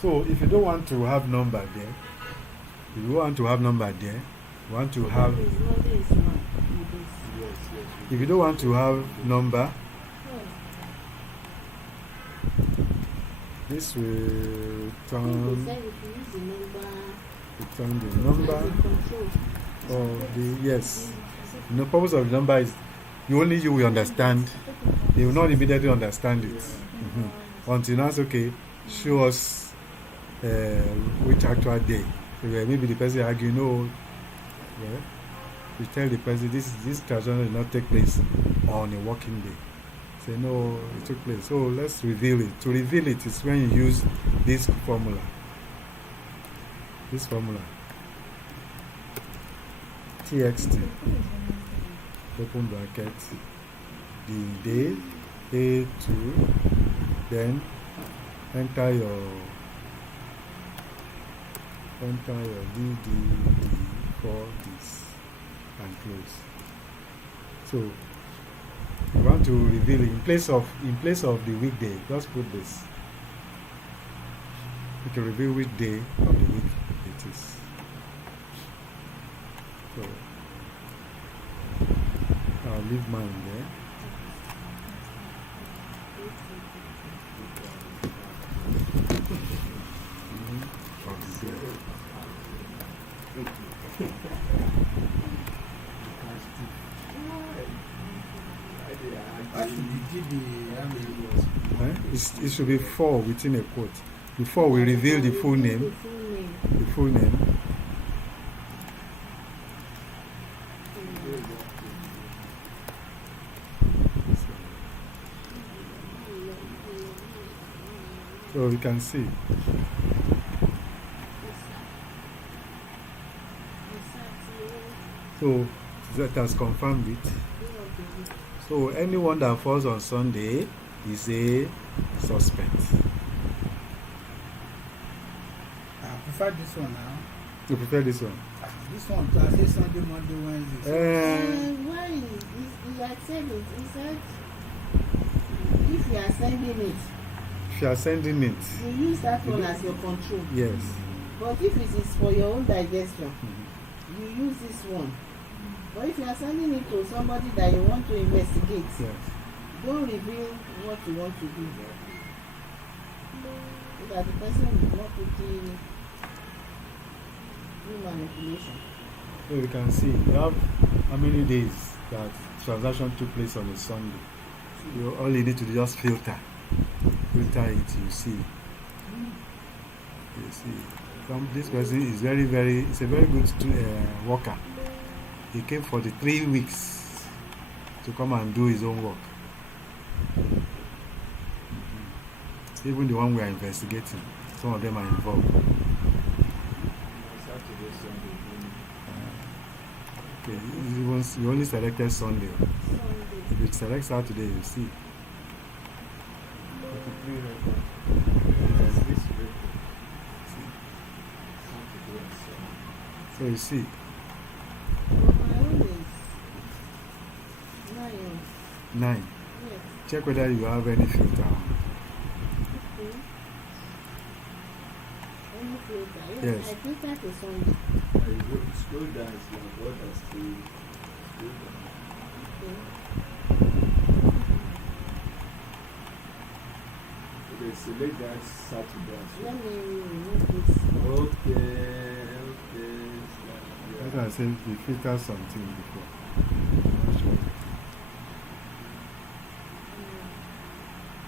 So if you don't want to have number there, you want to have number there, you want to have, Monday is 1. Yes, yes. if you don't want to have number, this will They turn, said if you use the number, return the number the control. of the, yes. The purpose of the number is you will understand. They will not immediately understand it. Until now, it's okay, show us which actual day. So, maybe the person argue, no, well, you tell the person this transaction did not take place on a working day. Say, no, it took place. So let's reveal it. To reveal it is when you use this formula. This formula. TXT. Open bracket, the day, A2, then enter your DDD for this and close. So you want to reveal it in place of the weekday, just put this. You can reveal which day of the week it is. So I'll leave mine there. Why should the GB It should be 4 within a quote. Before we reveal the full name, the full name. So we can see. So that has confirmed it. So anyone that falls on Sunday is a suspect. I prefer this one now. You prefer this one? This one, Thursday, Sunday, Monday, Wednesday. Why? He had said it. He said, if you are sending it, If you are sending it, you use that one as your control. yes. But if it is for your own digestion, Mhm. you use this one. But if you are sending it to somebody that you want to investigate, Yes. don't reveal what you want to do. So that the person will not quickly do manipulation. So you can see you have how many days that transaction took place on a Sunday. All you need to do is just filter it. You see. This person is it's a very good worker. He came for the 3 weeks to come and do his own work. Even the one we are investigating, some of them are involved. Saturday, Sunday, Okay, you only selected Sunday. If you select Saturday, you see. this record. Saturday and Sunday. So you see, But my own is 9. 9. Yes. Check whether you have any filter. Okay. Only filter. Yes. I filter to Sunday. You scroll down, it's like what has to scroll down. Okay. Okay, select that Saturday as Let well. me remove this. Okay. Like I said, we filter something before. I'm not sure.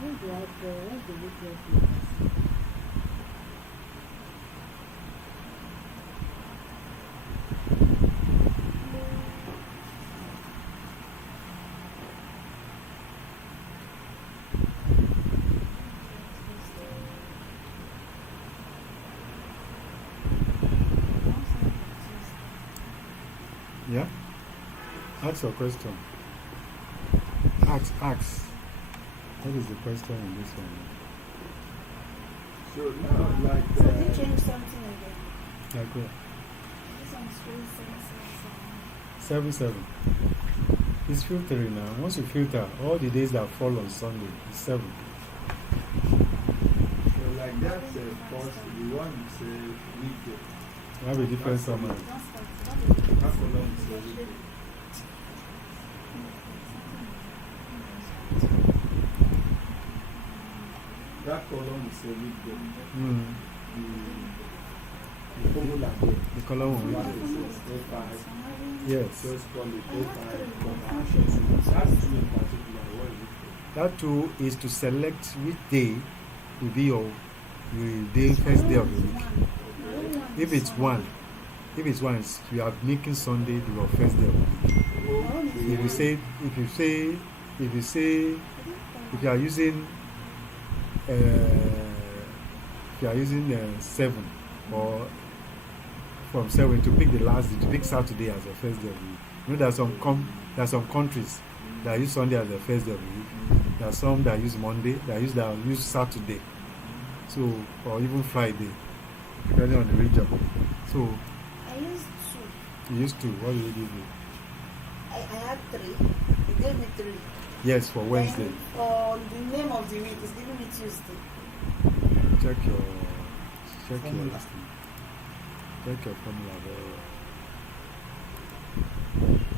Where do I go? Where do we get filters? Yeah? Ask your question. Ask. What is the question in this one? So now, like, So they change something again. Like what? This one's really 777. 7. It's filtering now. Once you filter, all the days that fall on Sunday is 7. so like that first, the one you say weekday. You have a different summary. That column is a weekday. That column is a weekday. Mm. The formula there. The column One will is A5. Yes. Just call it A5 conversion. So that's two in particular. What is it for? That too is to select which day will be your first day of the week. If it's one, you are making Sunday your first day of the week. If you are using 7 or from 7 to pick the last day, to pick Saturday as the first day of the week. You know, there are some countries that use Sunday as the first day of the week. There are some that use Monday, that use Saturday, so or even Friday, depending on the region. So I used 2. you used to. What do you do? I had 3. It gave me 3. Yes, for Wednesday. Then for the name of the week, it's giving me Tuesday. Check your Formula. formula very well.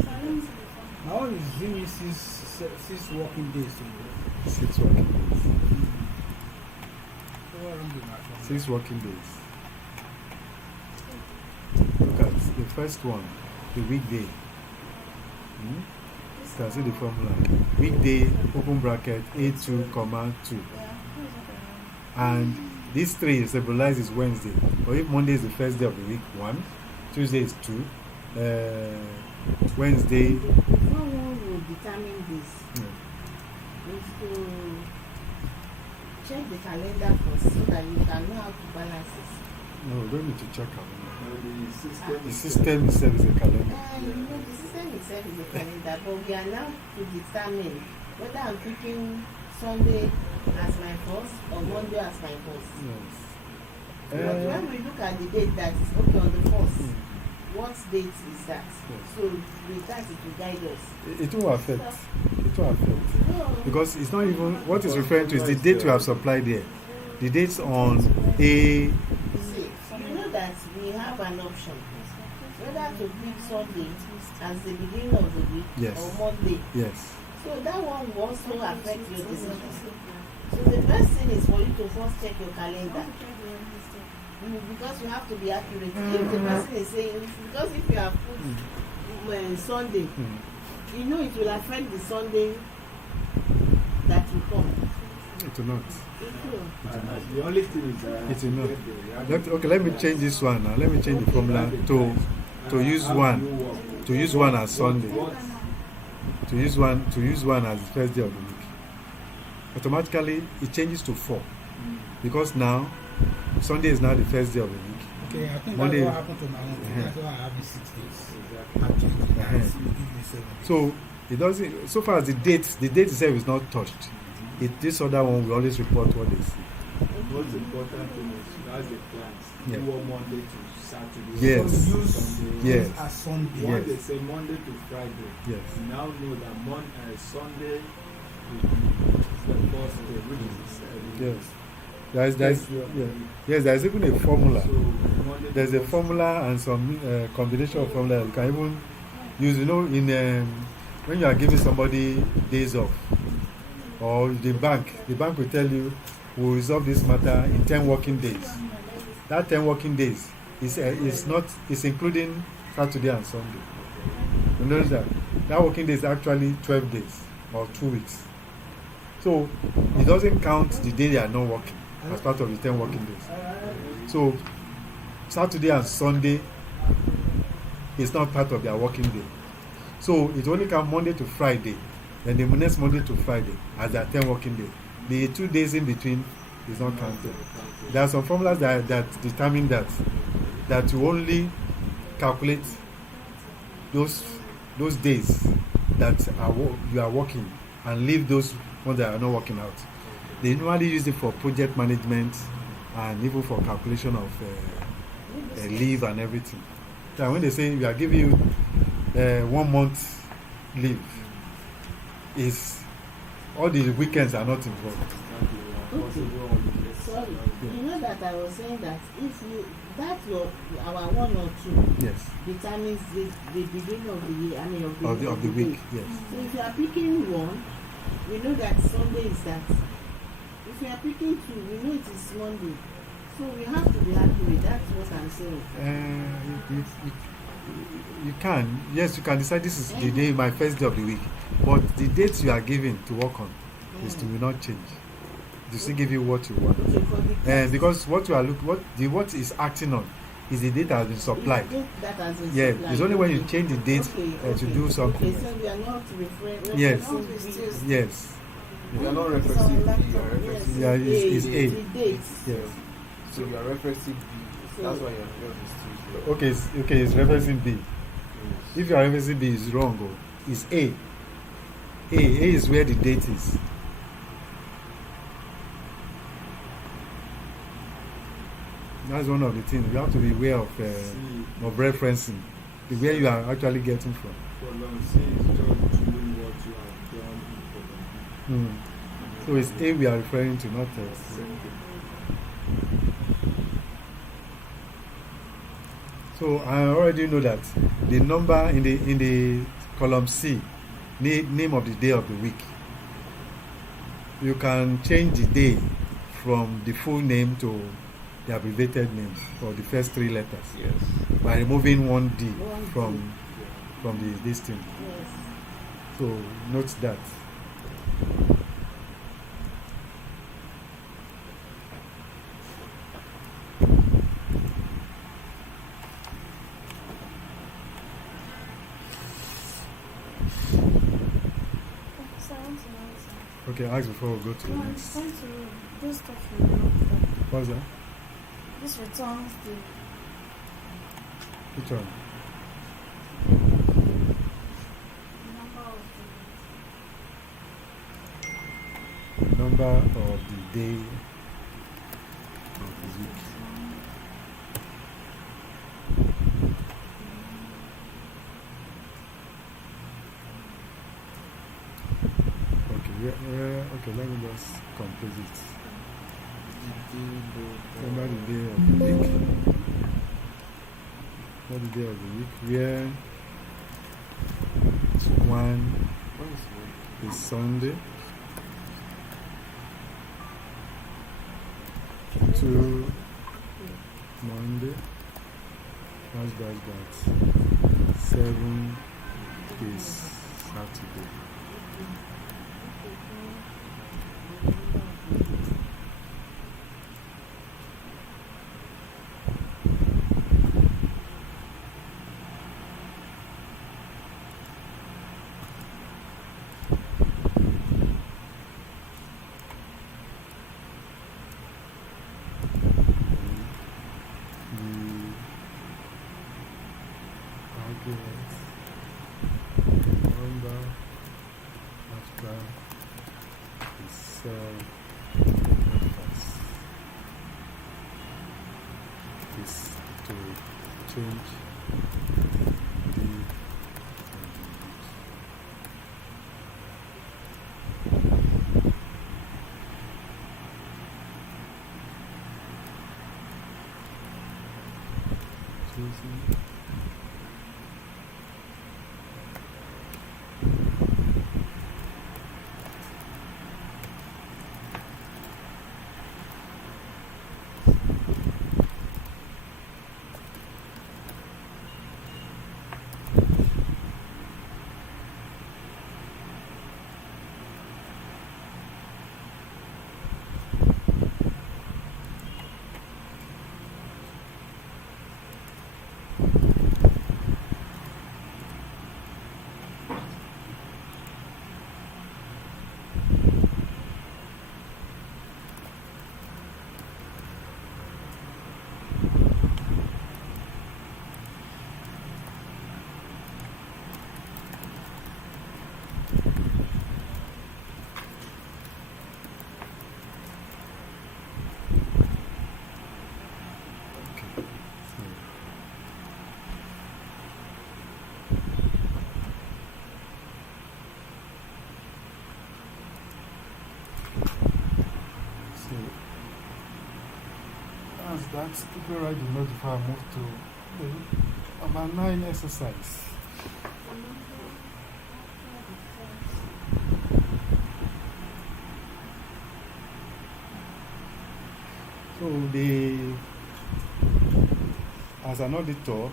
So I don't see the phone. My own is giving me 6 working days. 6 working days. So what am I doing? 6 working days. Look at the first one, the weekday. You can see the formula. Weekday, open bracket, A2, comma 2. And these three symbolizes Wednesday. Or if Monday is the first day of the week, 1. Tuesday is 2. Wednesday. Before one will determine this, is to check the calendar first so that you can know how to balance it. No, we don't need to check calendar. The system system itself is a calendar. You know, the system itself is a calendar, but we are now to determine whether I'm picking Sunday as my first or Monday as my first. Yes. But when we look at the date that is okay on the first, what date is that? Yes. So with that it will guide us. It will affect. It will affect. No. Because it's not even what is referring to is the date you have supplied there. The dates on A. See, you know that we have an option whether to pick Sunday as the beginning of the week Yes. or Monday. Yes. So that one will also affect your decision. So the best thing is for you to first check your calendar. Because you have to be accurate. If the person is saying, because if you have put Sunday, you know it will affect the Sunday that will come. It will not. It will. The only thing is that It will not. Okay, let me change this one now. Let me change the formula to use one. To use one as Sunday. To use one as the first day of the week. Automatically it changes to 4. Because now Sunday is now the first day of the week. Okay, I think Monday. that's what happened to my own thing. That's why I have the 6 days. I'm changing that. So you give me 7 days. So it doesn't. So far as the date itself is not touched. This other one we always report what they see. what's important thing is as a client, Yeah. you want Monday to Saturday. Yes. So use Sunday. Yes. as Sunday. When Yes. they say Monday to Friday, Yes. you now know that Sunday will be the first day, which is Yes. There's even a formula. So Monday There's to a formula and some combination of formula you can even use. You know, in when you are giving somebody days off, or the bank will tell you we'll resolve this matter in 10 working days. That 10 working days is including Saturday and Sunday. You notice that working day is actually 12 days or 2 weeks. So it doesn't count the day they are not working as part of the 10 working days. So Saturday and Sunday is not part of their working day. So it only counts Monday to Friday, then the next Monday to Friday as their 10 working day. The 2 days in between is not counted. There are some formulas that determine that you only calculate those days that you are working and leave those ones that are not working out. They normally use it for project management and even for calculation of leave and everything. So when they say we are giving you 1 month leave, is all the weekends are not involved. Sorry, you know that I was saying that if you our 1 or 2 Yes. determines the beginning of the year, Of the week. Yes. So if you are picking 1, we know that Sunday is that. If you are picking 2, we know it is Monday. So we have to be accurate. That's what I'm saying. You can. Yes, you can decide this is the day, my first day of the week. But the dates you are given to work on will not change. They still give you what you want. Okay, for the test, Because what you are what is acting on is the date that has been supplied. the date that has been Yeah, supplied. it's only when you change the date Okay, to do something. Okay, so we are not referring. Yes. referencing Yes. You are not referencing B, you are referencing Yeah, it's A. The date. Yes. So you are referencing B. So- That's why you are referencing Okay, it's referencing B. If you are referencing B, it's wrong. It's A. A is where the date is. That's one of the things you have to be aware of referencing, where you are actually getting from. For long, say it's just doing what you have done in the So it's A we are referring to, not same thing. So I already know that the number in the column C, name of the day of the week, you can change the day from the full name to the abbreviated name or the first three letters Yes. by removing one D One D. from this thing. Yes. So note that. So I want to know something. Okay, ask before we go to the No, I'm next. trying to do stuff in the notebook. What's that? This returns the Which one? number of Number of the day of the week. Okay, let me just compose it. Remember the day of the week. Remember the day of the week where one is Sunday, two Monday, that's 7 is Saturday. Number after is is to change the choosing. So as that, people write the note before I move to the number 9 exercise. So as an auditor,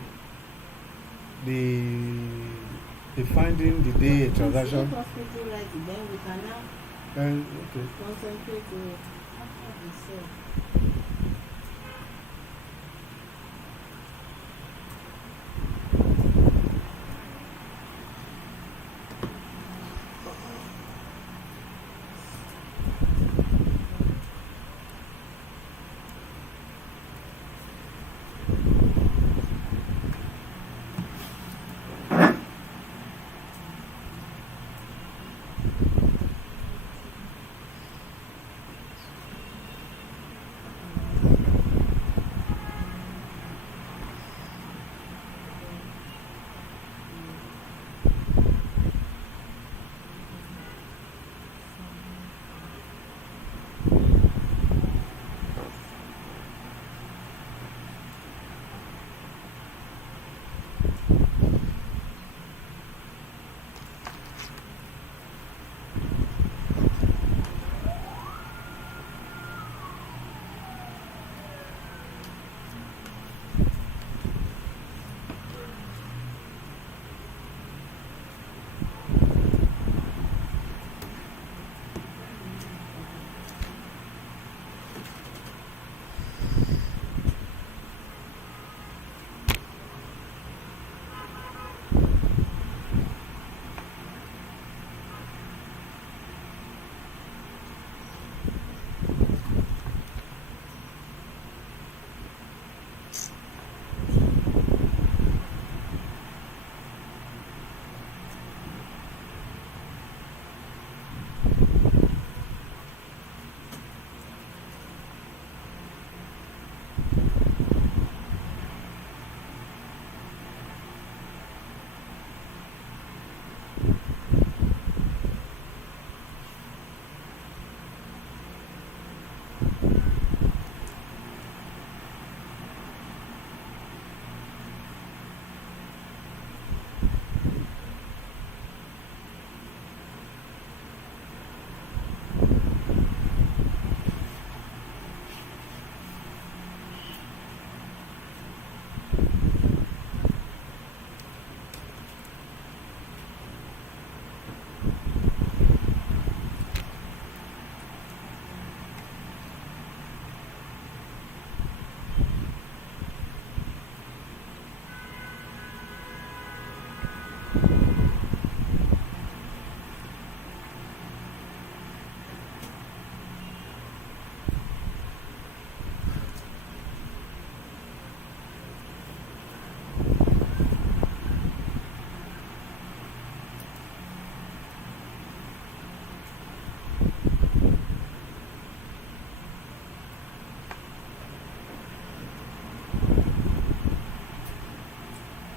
the finding the day a transaction. Instead of people write it, then we can now Okay. concentrate on the sale.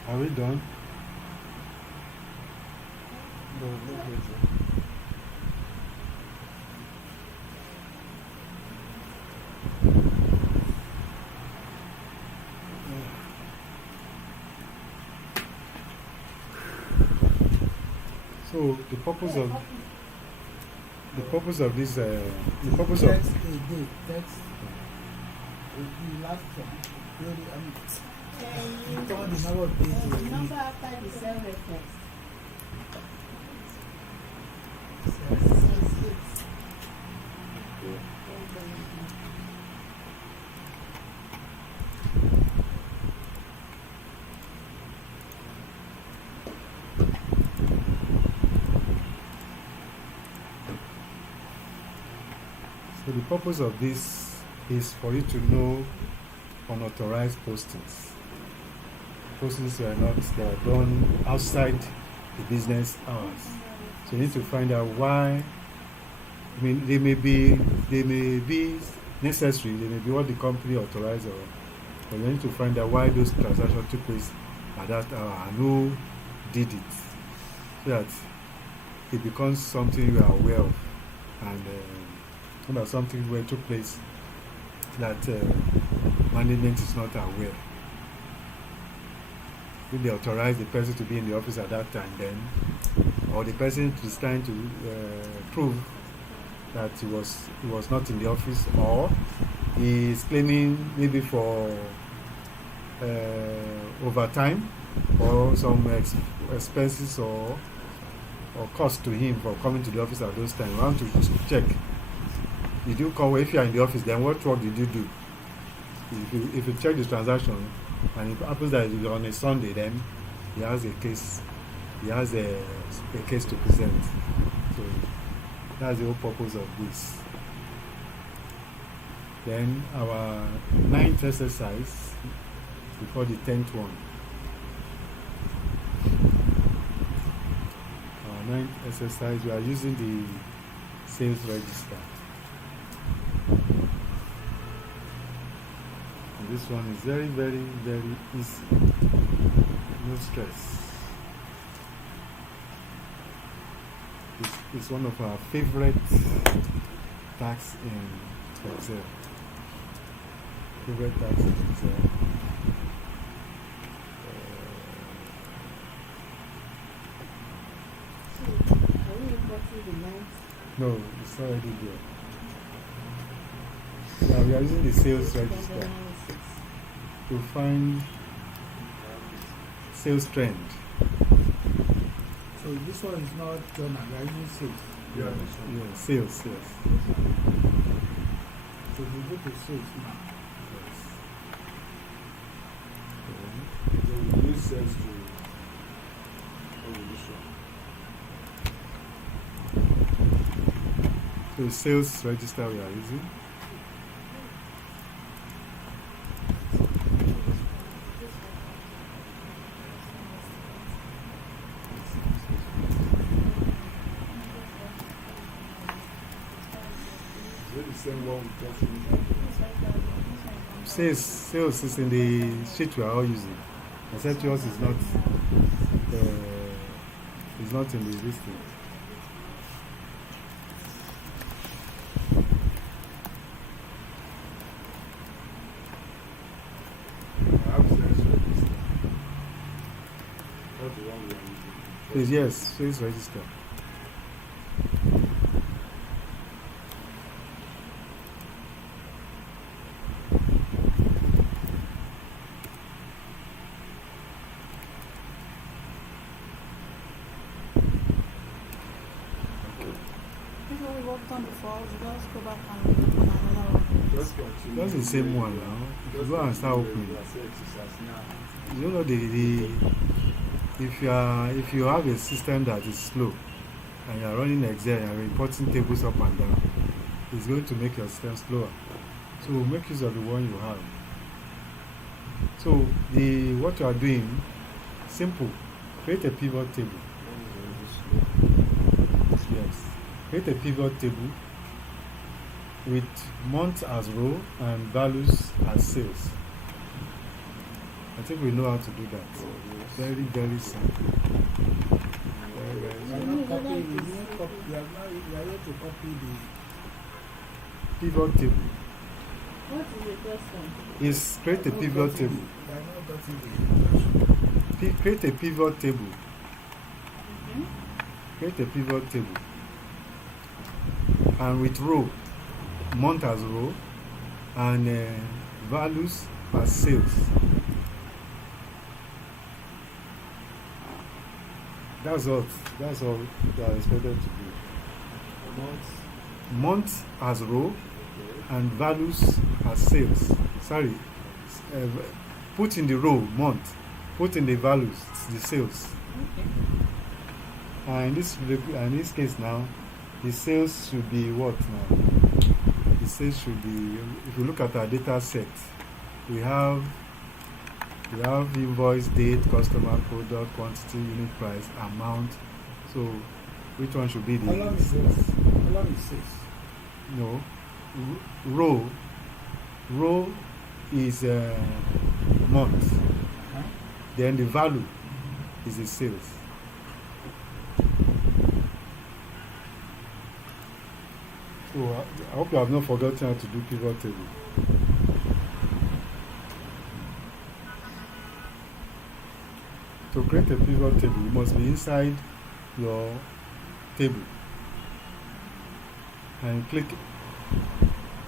Are we done? No, not yet, sir. So the purpose of this the purpose Text of a day, text the last one. Really, Can tell the number of days you the will number need. after the cell reference? So the purpose of this is for you to know unauthorized postings. Postings that are done outside the business hours. So you need to find out why. I mean, they may be necessary. They may be what the company authorized, but you need to find out why those transactions took place at that hour and who did it, so that it becomes something you are aware of, and about something where took place that management is not aware. If they authorize the person to be in the office at that time, then, or the person is trying to prove that he was not in the office, or he is claiming maybe for overtime or some expenses or cost to him for coming to the office at those times. We want to check. Did you come? If you are in the office, then what work did you do? If you check the transaction and it happens that it is on a Sunday, then he has a case. He has a case to present. So that's the whole purpose of this. Then our 9th exercise before the 10th one. Our 9th exercise, we are using the sales register. And this one is very, very, very easy. No stress. It's one of our favorite tasks in Excel. Favorite tasks in Excel. Are we importing the ninth? No, it's already there. Now we are using the sales register to find sales trend. So this one is not journal, we are using sales. Yeah, this one. Yeah, sales, yes. So we go to sales now. Okay. So we use sales to over this one. So the sales register we are using. Is it the same one we just used? Sales is in the sheet we are all using. Except yours is not in the listing. I have sales register. That's the one we are using. Please, yes, sales register. done before, you just go back and open another one. Just continue. That's the same one now. If you go and start opening, Exercise now. you know if you have a system that is slow and you are running Excel and reporting tables up and down, it's going to make your system slower. So make use of the one you have. So what you are doing, simple. Create a pivot table. Yes. Create a pivot table with month as row and values as sales. I think we know how to do that. Very, very simple. Very, very You simple. are not copying, you are yet to copy the Pivot table What is the question? is create a pivot table. You are not getting the Create a pivot table. Mhm. Create a pivot table. And with row, month as row, and values as sales. That's all they are expected to do. Month as row and values as sales. Sorry, put in the row month, put in the values the sales. Okay. In this case now, the sales should be what now? The sales should be, if you look at our data set, we have invoice, date, customer, product, quantity, unit price, amount. So which one should be the column is sales? this. Column is 6. No. Row is month. Uh-huh. Then the value is the sales. So I hope you have not forgotten how to do pivot table. To create a pivot table, you must be inside your table and click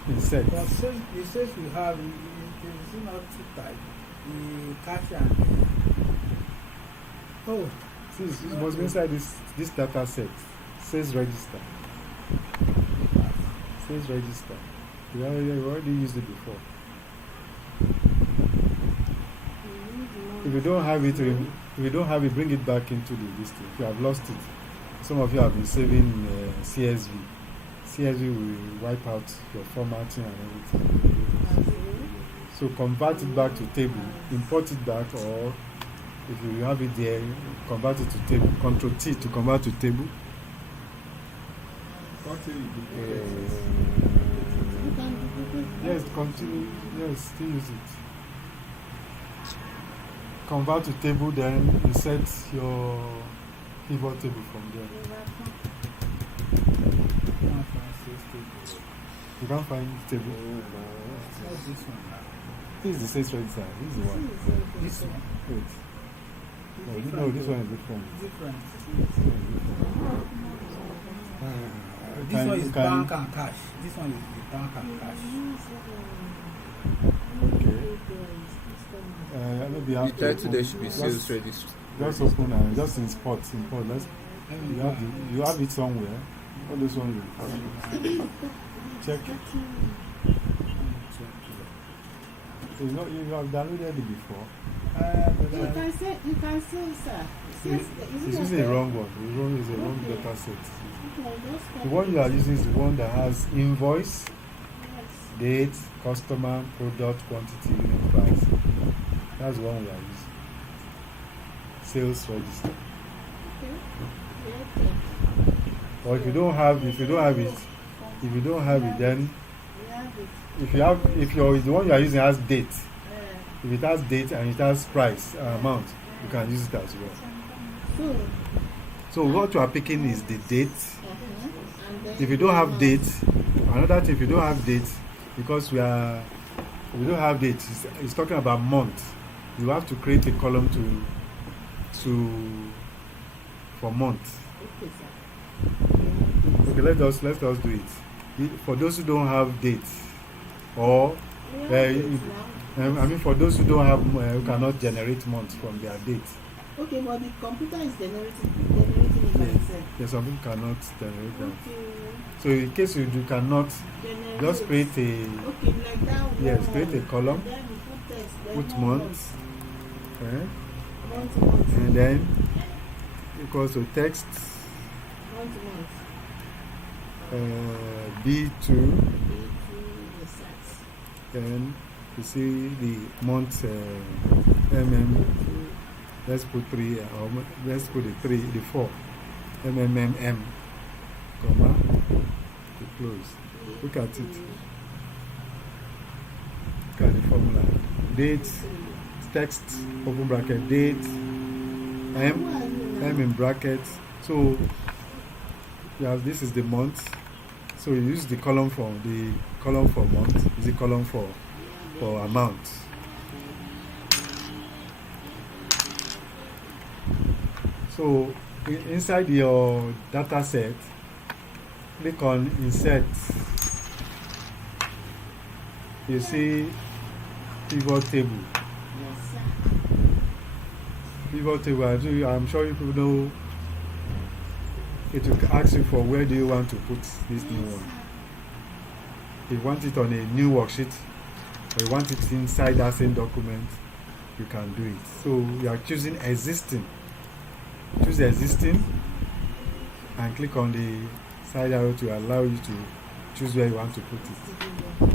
insert. But since the sales we have, it is not too tight. The cash and oh, Since you must be inside this data set. Sales register. Sales register. You already used it before. If you don't have it, bring it back into the listing. If you have lost it, some of you have been saving CSV. CSV will wipe out your formatting and everything. So convert it back to table, import it back, or if you have it there, convert it to table. Control T to convert to table. Yes, continue. Yes, still use it. Convert to table, then insert your pivot table from there. You can't find the table. what's this one now? This is the sales register. This is the one. This one. Wait. No, this one is different. Different. This Can- one is can- bank and cash. This one is the bank and cash. Okay. Maybe you The have to title there open- should be sales register. Just open and just import. Let's, you have it somewhere. All those ones you check it. It's not, you have downloaded it before. You can say, sir. It's using the wrong one. The wrong is a wrong data set. The one you are using is the one that has invoice, date, customer, product, quantity, unit price. That's the one we are using. Sales register. Or if you don't have it, then if the one you are using has date, if it has date and it has price amount, you can use it as well. So what you are picking is the date. If you don't have date, another thing, if you don't have date, because we don't have date, it's talking about month. You have to create a column for month. Okay, let us do it. For those who don't have date, or for those who don't have, who cannot generate months from their date. Okay, but the computer is generating it by itself. Yes, some people cannot generate that. Okay. So in case you cannot, just create a, Okay, like that one. yes, create a column, Then you put text, then put more month, eh, month. and then equals to text Month. B2, then you see the month let's put 3, or let's put the 4, MMM, comma, to close. Look at it. Look at the formula. Date, text, open bracket, date, M in brackets. So, yeah, this is the month. So you use the column for month, use the column for amount. So inside your data set, click on insert. You see pivot table. Yes, sir. Pivot table, I'm sure you people know. It will ask you for where do you want to put this new one. If you want it on a new worksheet, or you want it inside that same document, you can do it. So you are choosing existing. Choose existing and click on the side arrow to allow you to choose where you want to put it. Yeah,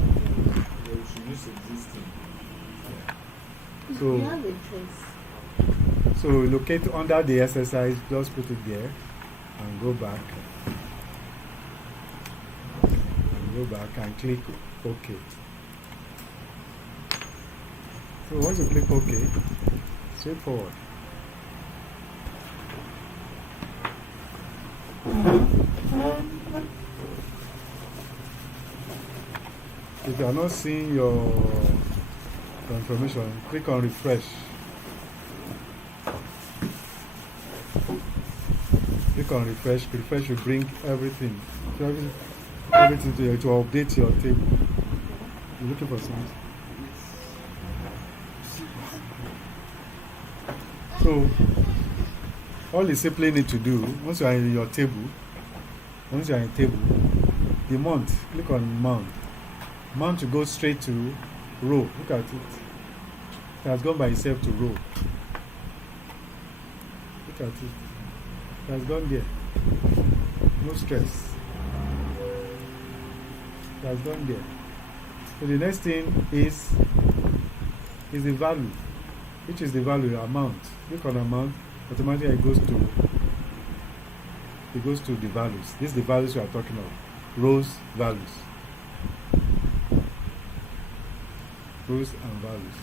you should use existing. You So, have a choice. so locate under the exercise, just put it there and go back. And go back and click OK. So once you click OK, straightforward. If you are not seeing your information, click on refresh. Click on refresh. Refresh will bring everything. So everything to you to update your table. You're looking for something. So all you simply need to do, once you are in your table, the month, click on month. Month to go straight to row. Look at it. It has gone by itself to row. Look at it. It has gone there. No stress. It has gone there. So the next thing is the value. Which is the value? Amount. Click on amount. Automatically it goes to the values. This is the values we are talking about. Rows, values. Rows and values.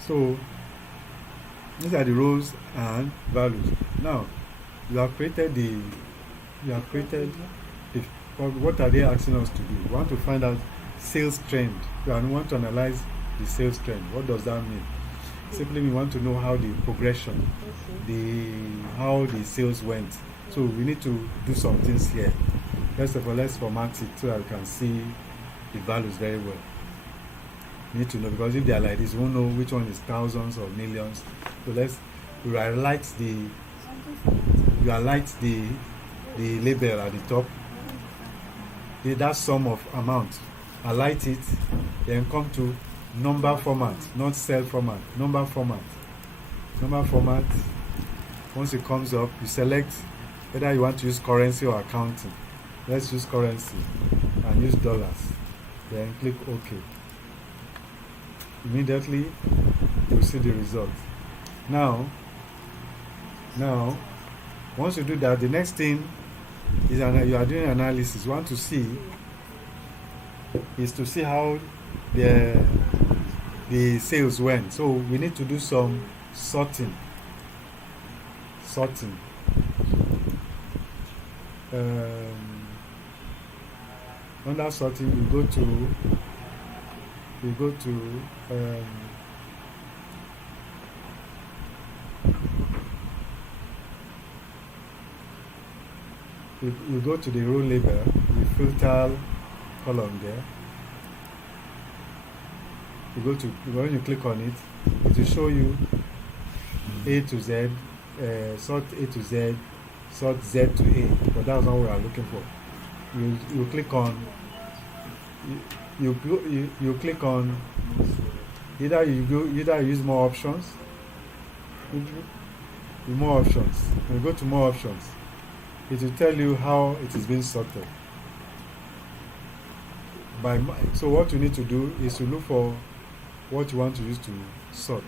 So these are the rows and values. Now you have created what are they asking us to do? We want to find out sales trend. We want to analyze the sales trend. What does that mean? Simply we want to know how the progression, how the sales went. So we need to do some things here. First of all, let's format it so that we can see the values very well. We need to know, because if they are like this, we won't know which one is thousands or millions. So we highlight the label at the top. That sum of amount. Highlight it, then come to number format, not cell format. Number format. Once it comes up, you select whether you want to use currency or accounting. Let's use currency and use dollars. Then click OK. Immediately you'll see the result. Now once you do that, the next thing is you are doing analysis. You want to see how the sales went. So we need to do some sorting. Under sorting, you go to you go to the row label, you filter column there. When you click on it, it will show you A to Z, sort A to Z, sort Z to A, but that's not what we are looking for. You click on you click on either you use more options. More options. When you go to more options, it will tell you how it is being sorted. So what you need to do is to look for what you want to use to sort,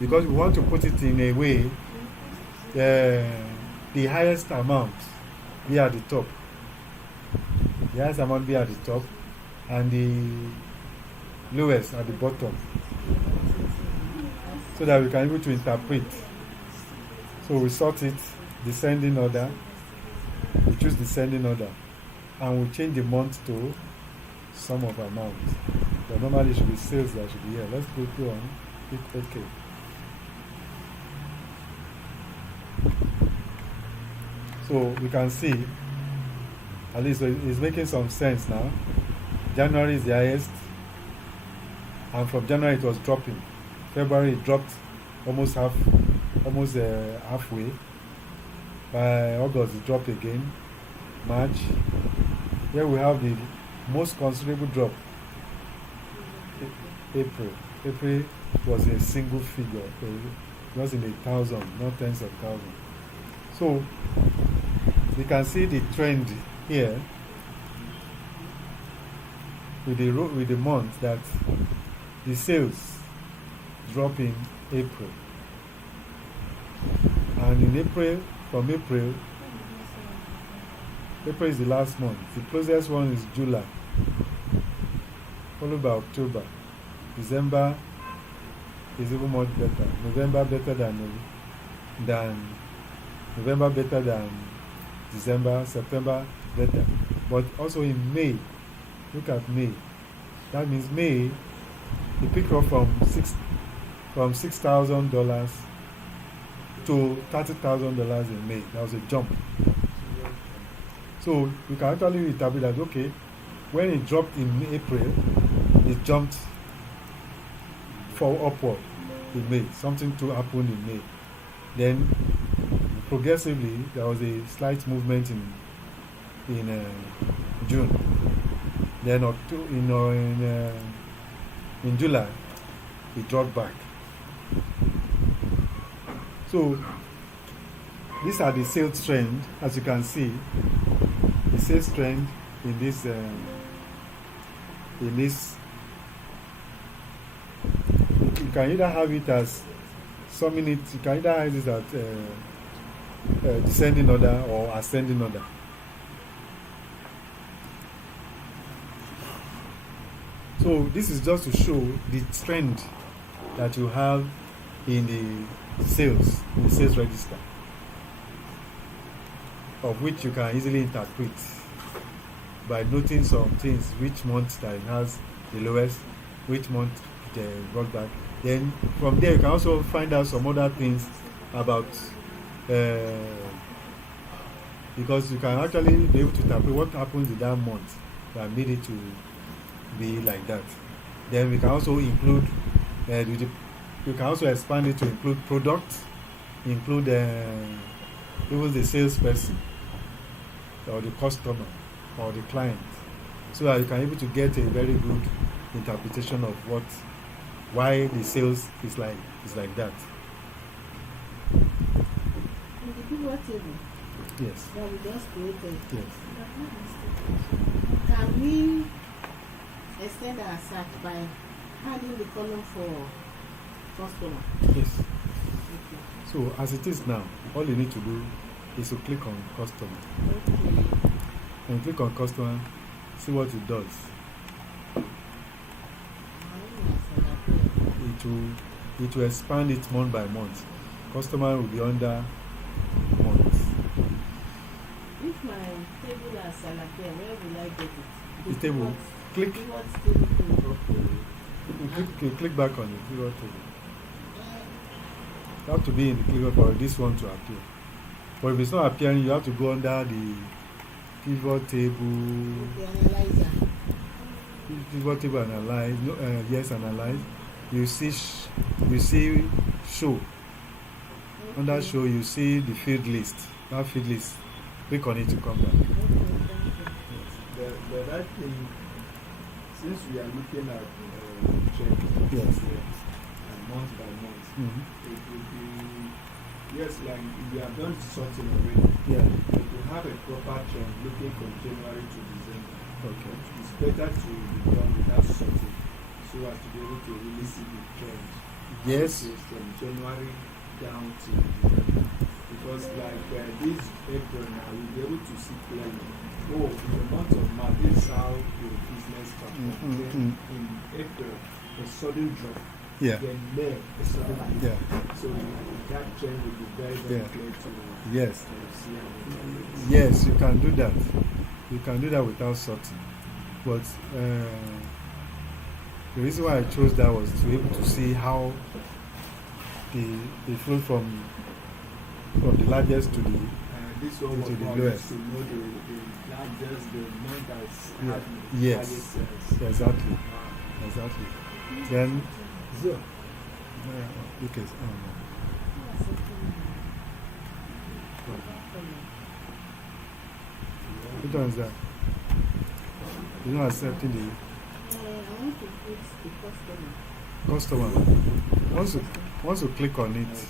because we want to put it in a way the highest amount be at the top. The highest amount be at the top and the lowest at the bottom, so that we can be able to interpret. So we sort it descending order. We choose descending order, and we change the month to sum of amount. But normally it should be sales that should be here. Let's go on. Click OK. So we can see, at least it's making some sense now. January is the highest, and from January it was dropping. February it dropped almost halfway. By August it dropped again. March, here we have the most considerable drop. April was a single figure. It was in the thousands, not tens of thousands. So we can see the trend here with the month, that the sales drop in April, and in April, from April is the last month. The closest one is July, followed by October. December is even much better. November better than November better than December. September better. But also in May, look at May. That means May, it picked up from $6,000 to $30,000 in May. That was a jump. So you can actually interpret that, okay, when it dropped in April, it jumped for upward in May. Something to happen in May. Then progressively there was a slight movement in June. Then in July it dropped back. So these are the sales trend, as you can see. The sales trend in this you can either have it as summing it. You can either have it as descending order or ascending order. So this is just to show the trend that you have in the sales register, of which you can easily interpret by noting some things, which month that it has the lowest, which month they brought back. Then from there you can also find out some other things about because you can actually be able to interpret what happens in that month that made it to be like that. Then we can also include you can also expand it to include products, include even the salesperson or the customer or the client, so that you can be able to get a very good interpretation of why the sales is like that. In the pivot table Yes. that we just created, Yes. can we extend our search by adding the column for customer? Yes. Okay. So as it is now, all you need to do is to click on customer. Okay. And click on customer, see what it does. It will expand it month by month. Customer will be under months. If my table has Salapia, where will I get it? The table. Click. Click back on it. Pivot table. You have to be in the pivot for this one to appear. But if it's not appearing, you have to go under pivot table, The analyzer. pivot table analyze, no, yes, analyze. You see, you see show. Under show, you see the field list. That field list, click on it to come back. Okay, thank you. But I think since we are looking at change Yes. and month by month, Mhm. it would be yes, like we have done sorting already. Yeah. But to have a proper trend looking from January to December, Okay. it's better to be done without sorting so as to be able to really see the trend. Yes. So from January down to December. Because like this April now, we'll be able to see clearly. Oh, in the month of March, this is how your business performed. Then in April, a sudden drop. Yeah. Then May, a sudden drop. Yeah. So that trend will be very, very Yeah. clear to Yes. see. And Yes, you can do that. You can do that without sorting. But the reason why I chose that was to be able to see how the flow from the largest to the this one was to the more lowest. to know the largest, the month that's Yeah. had the Yes. highest sales. exactly, exactly. Then So, okay. Which one is that? You're not accepting the I want to put the customer. customer. Once you click on it,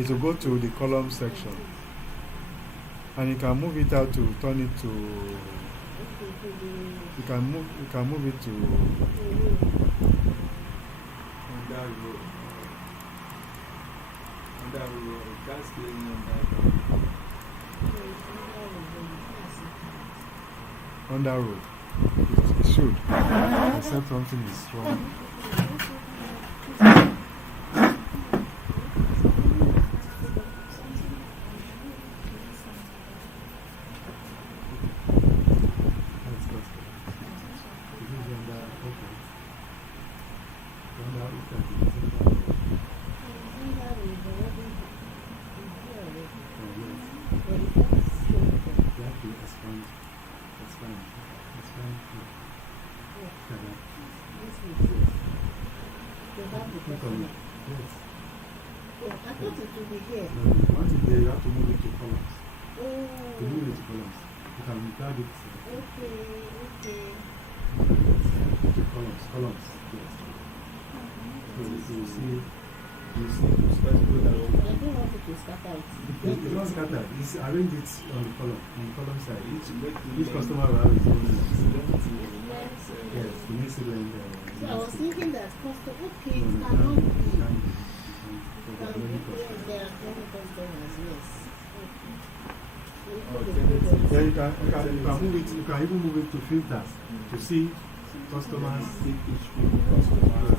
it will go to the column section, and you can move it out to turn it to. Okay, to You can move it to. Under row. Under row, that's the under row. On that road. It should. Except something is wrong. That's custom. This is under, okay. Under, look at it. It's under, you have to expand. Expand. Click on it. Yes. I thought it would be here. No, once it's there, you have to move it to columns. To Oh, move it to columns. You can drag it okay. to columns. Yes. So you see, Let's go that way. I don't want it to start out. it don't scatter. It's arrange it on the column side. Each Each customer will have his own list. Yes. Yes, you need to learn So I was thinking that customer, okay, it no, cannot be. there are many customers. There are many customers, yes. Oh, Okay. Then you can move it. You can even move it to filters to see customers. each customer.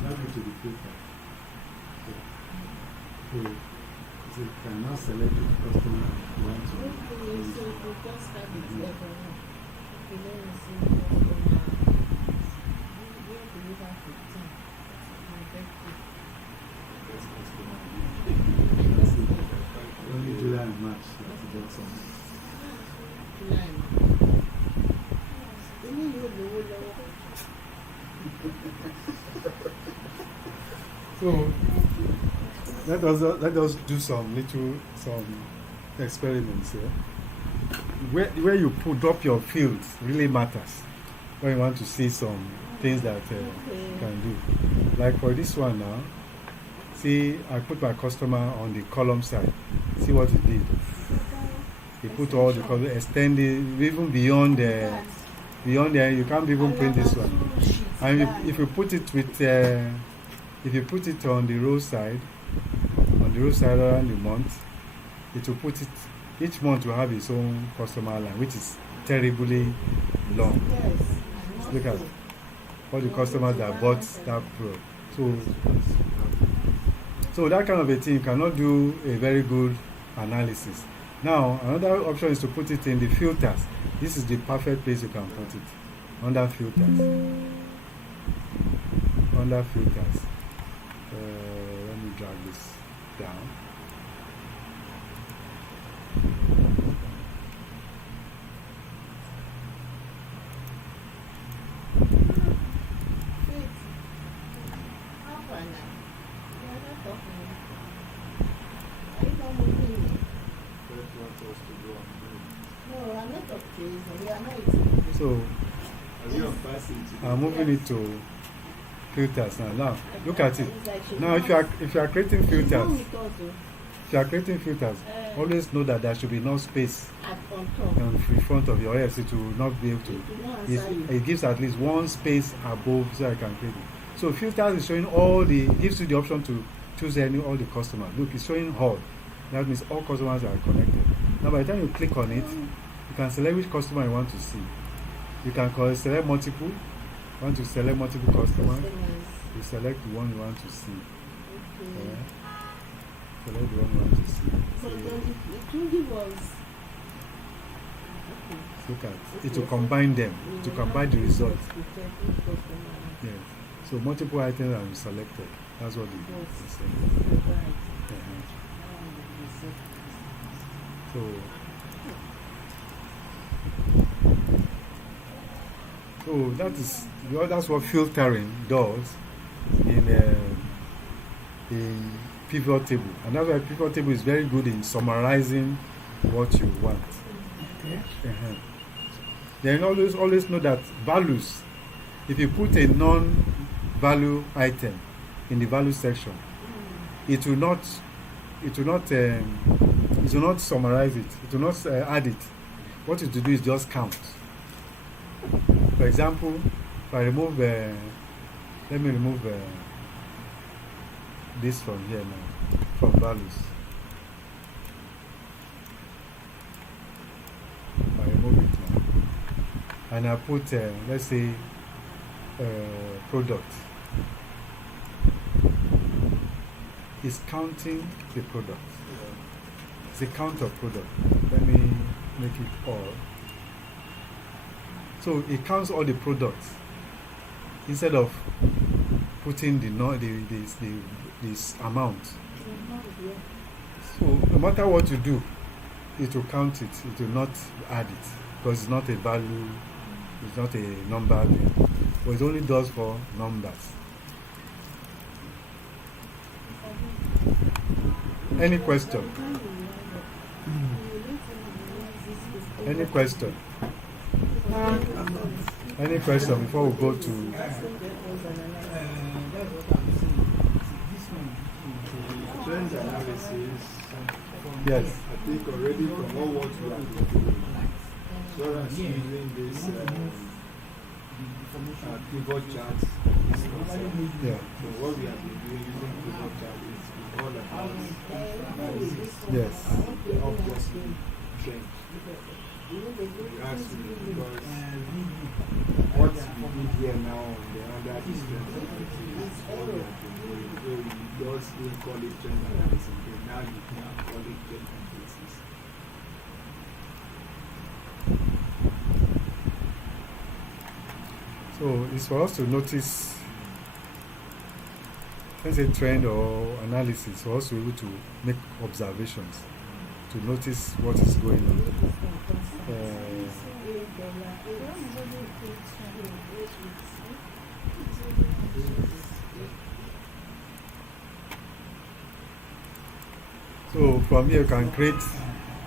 Slide it to the filter. So you can now select the customer you want to. Okay, so you just have it there for now. Okay, let me see customer. Where do you have 15? Only July and March. That's the best one. Line. Any you know, So let us do some experiments here. Where you drop your fields really matters when you want to see some things that you can do. Like for this one now, see I put my customer on the column side. See what it did. He put all the column extended even beyond there. You can't even print this one. And if you put it with if you put it on the row side around the month, it will put it, each month will have its own customer line, which is terribly long. yes. Look at all the customers that bought that product. So that kind of a thing, you cannot do a very good analysis. Now, another option is to put it in the filters. This is the perfect place you can put it, under filters. Under filters. Let me drag this down. now. You are not talking. Are you not moving me? That wants us to go and do. No, I'm not talking. You are not eating. So Are you on passage? I'm moving it to filters now. Now look at it. It's like she Now if you are creating she's filters, not with us, if you are creating filters, always know that there should be no space on top. in front of your ears. It will not be able to. It will not answer you. It gives at least one space above so I can create it. So filters is showing gives you the option to choose all the customers. Look, it's showing all. That means all customers are connected. Now by the time you click on it, you can select which customer you want to see. You can select multiple. Want to select multiple customers, you select the one you want to see. Okay. Select the one you want to see. So then it will give us. Look at it will combine them to combine the results. Yes. So multiple items are selected. That's what it says. So that's what filtering does in pivot table, and that's why pivot table is very good in summarizing what you want. Okay. Then always know that values. If you put a non-value item in the value section, it will not summarize it. It will not add it. What it will do is just count. For example, if I remove, let me remove this from here now, from values. I remove it now, and I put, let's say, product. It's counting the product. It's a count of product. Let me make it all. So it counts all the products instead of putting this amount. So no matter what you do, it will count it. It will not add it because it's not a value. It's not a number thing. But it only does for numbers. Any question? Any question? Any question before we go to? That's what I'm saying. This one. Trend analysis. Yes. I think already from all what we have been doing, so as using this pivot charts is concerned. Yeah. So what we have been doing using pivot charts is all about analysis. Yes. Obviously, trend. You ask me because what we did here now on the under this trend analysis is all we have been doing. So we just didn't call it trend analysis, but now you can call it trend analysis. So it's for us to notice, let's say, trend or analysis, for us to be able to make observations, to notice what is going on. So from here you can create,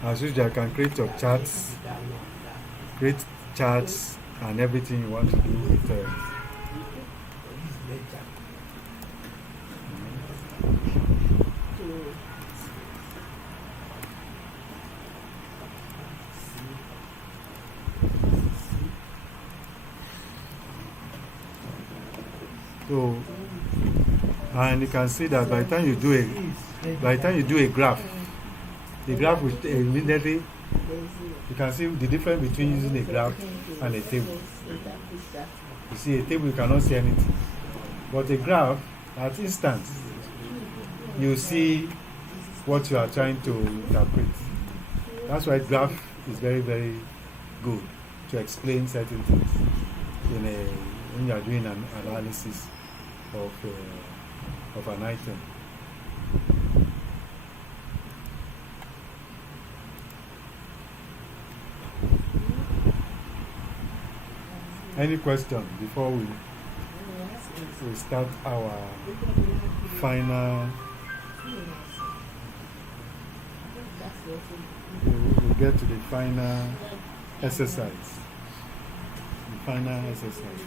as usual, you can create your charts, create charts and everything you want to do with so, and you can see that by the time you do a graph, the graph will immediately, you can see the difference between using a graph and a table. You see, a table you cannot see anything, but a graph, at instance, you see what you are trying to interpret. That's why graph is very, very good to explain certain things when you are doing an analysis of an item. Any question before we? we start our final. We get to the final exercise. The final exercise.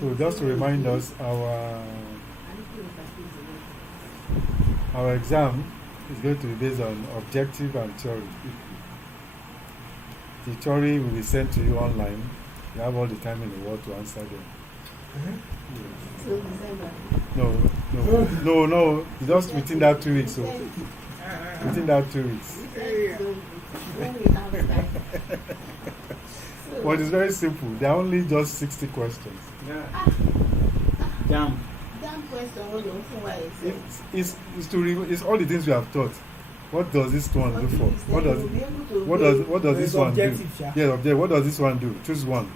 So just to remind us, our exam is going to be based on objective and theory. The theory will be sent to you online. You have all the time in the world to answer them. No. Just within that 2 weeks. So within that 2 weeks. But it's very simple. There are only just 60 questions. Damn. It's all the things we have taught. What does this one do for? What does this one do? Yeah, what does this one do? Choose one.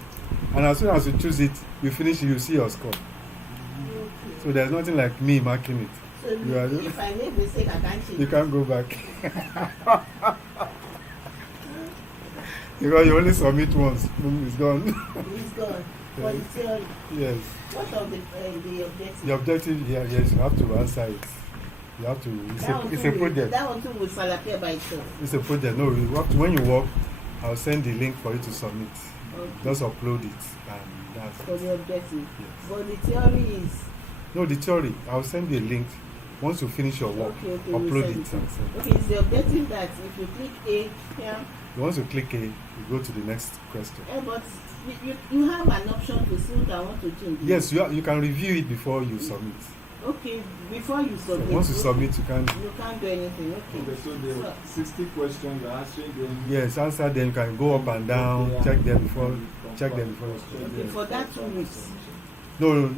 And as soon as you choose it, you finish it, you see your score. So there's nothing like me marking it. So if I make mistake, I can't change. You can't go back. Because you only submit once, boom, it's gone. It's gone. For the theory. Yes. What of the objective? The objective, yes, you have to answer it. You have to. It's a project. That one too will fall appear by itself. It's a project. No, you have to, when you work, I'll send the link for you to submit. Okay. Just upload it, and that's For the objective. Yes. But the theory is. No, the theory. I'll send you a link. Once you finish your work, Okay, upload we'll it send and send it. Okay, it's the objective that if you click A here, Once you click A, you go to the next question. but you have an option to see what I want to change. Yes, you can review it before you submit. Okay, before you So submit. once you submit, you can. You can't do anything. Okay. Okay, so there are 60 questions, you're answering them. Yes, answer them. You can go up and down, check them before. Check them before. Okay, for that 2 weeks. No.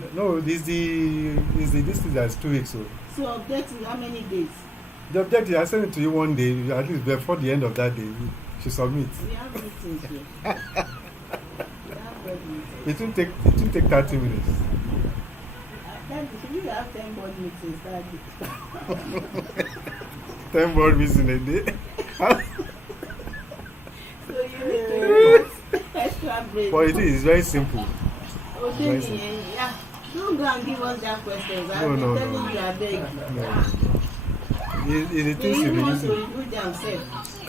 This thing that's 2 weeks. So objective, how many days? The objective, I send it to you one day. At least before the end of that day, you should submit. We have meetings here. We have board meetings. It will take 30 minutes. You have 10 board meetings that day. 10 board meetings in a day. So you need to report extra break. But it's very simple. Okay, yeah. Don't go and give us that questions. I'll be No. telling you, I beg. No. It's the They things you even be want to using. review themselves.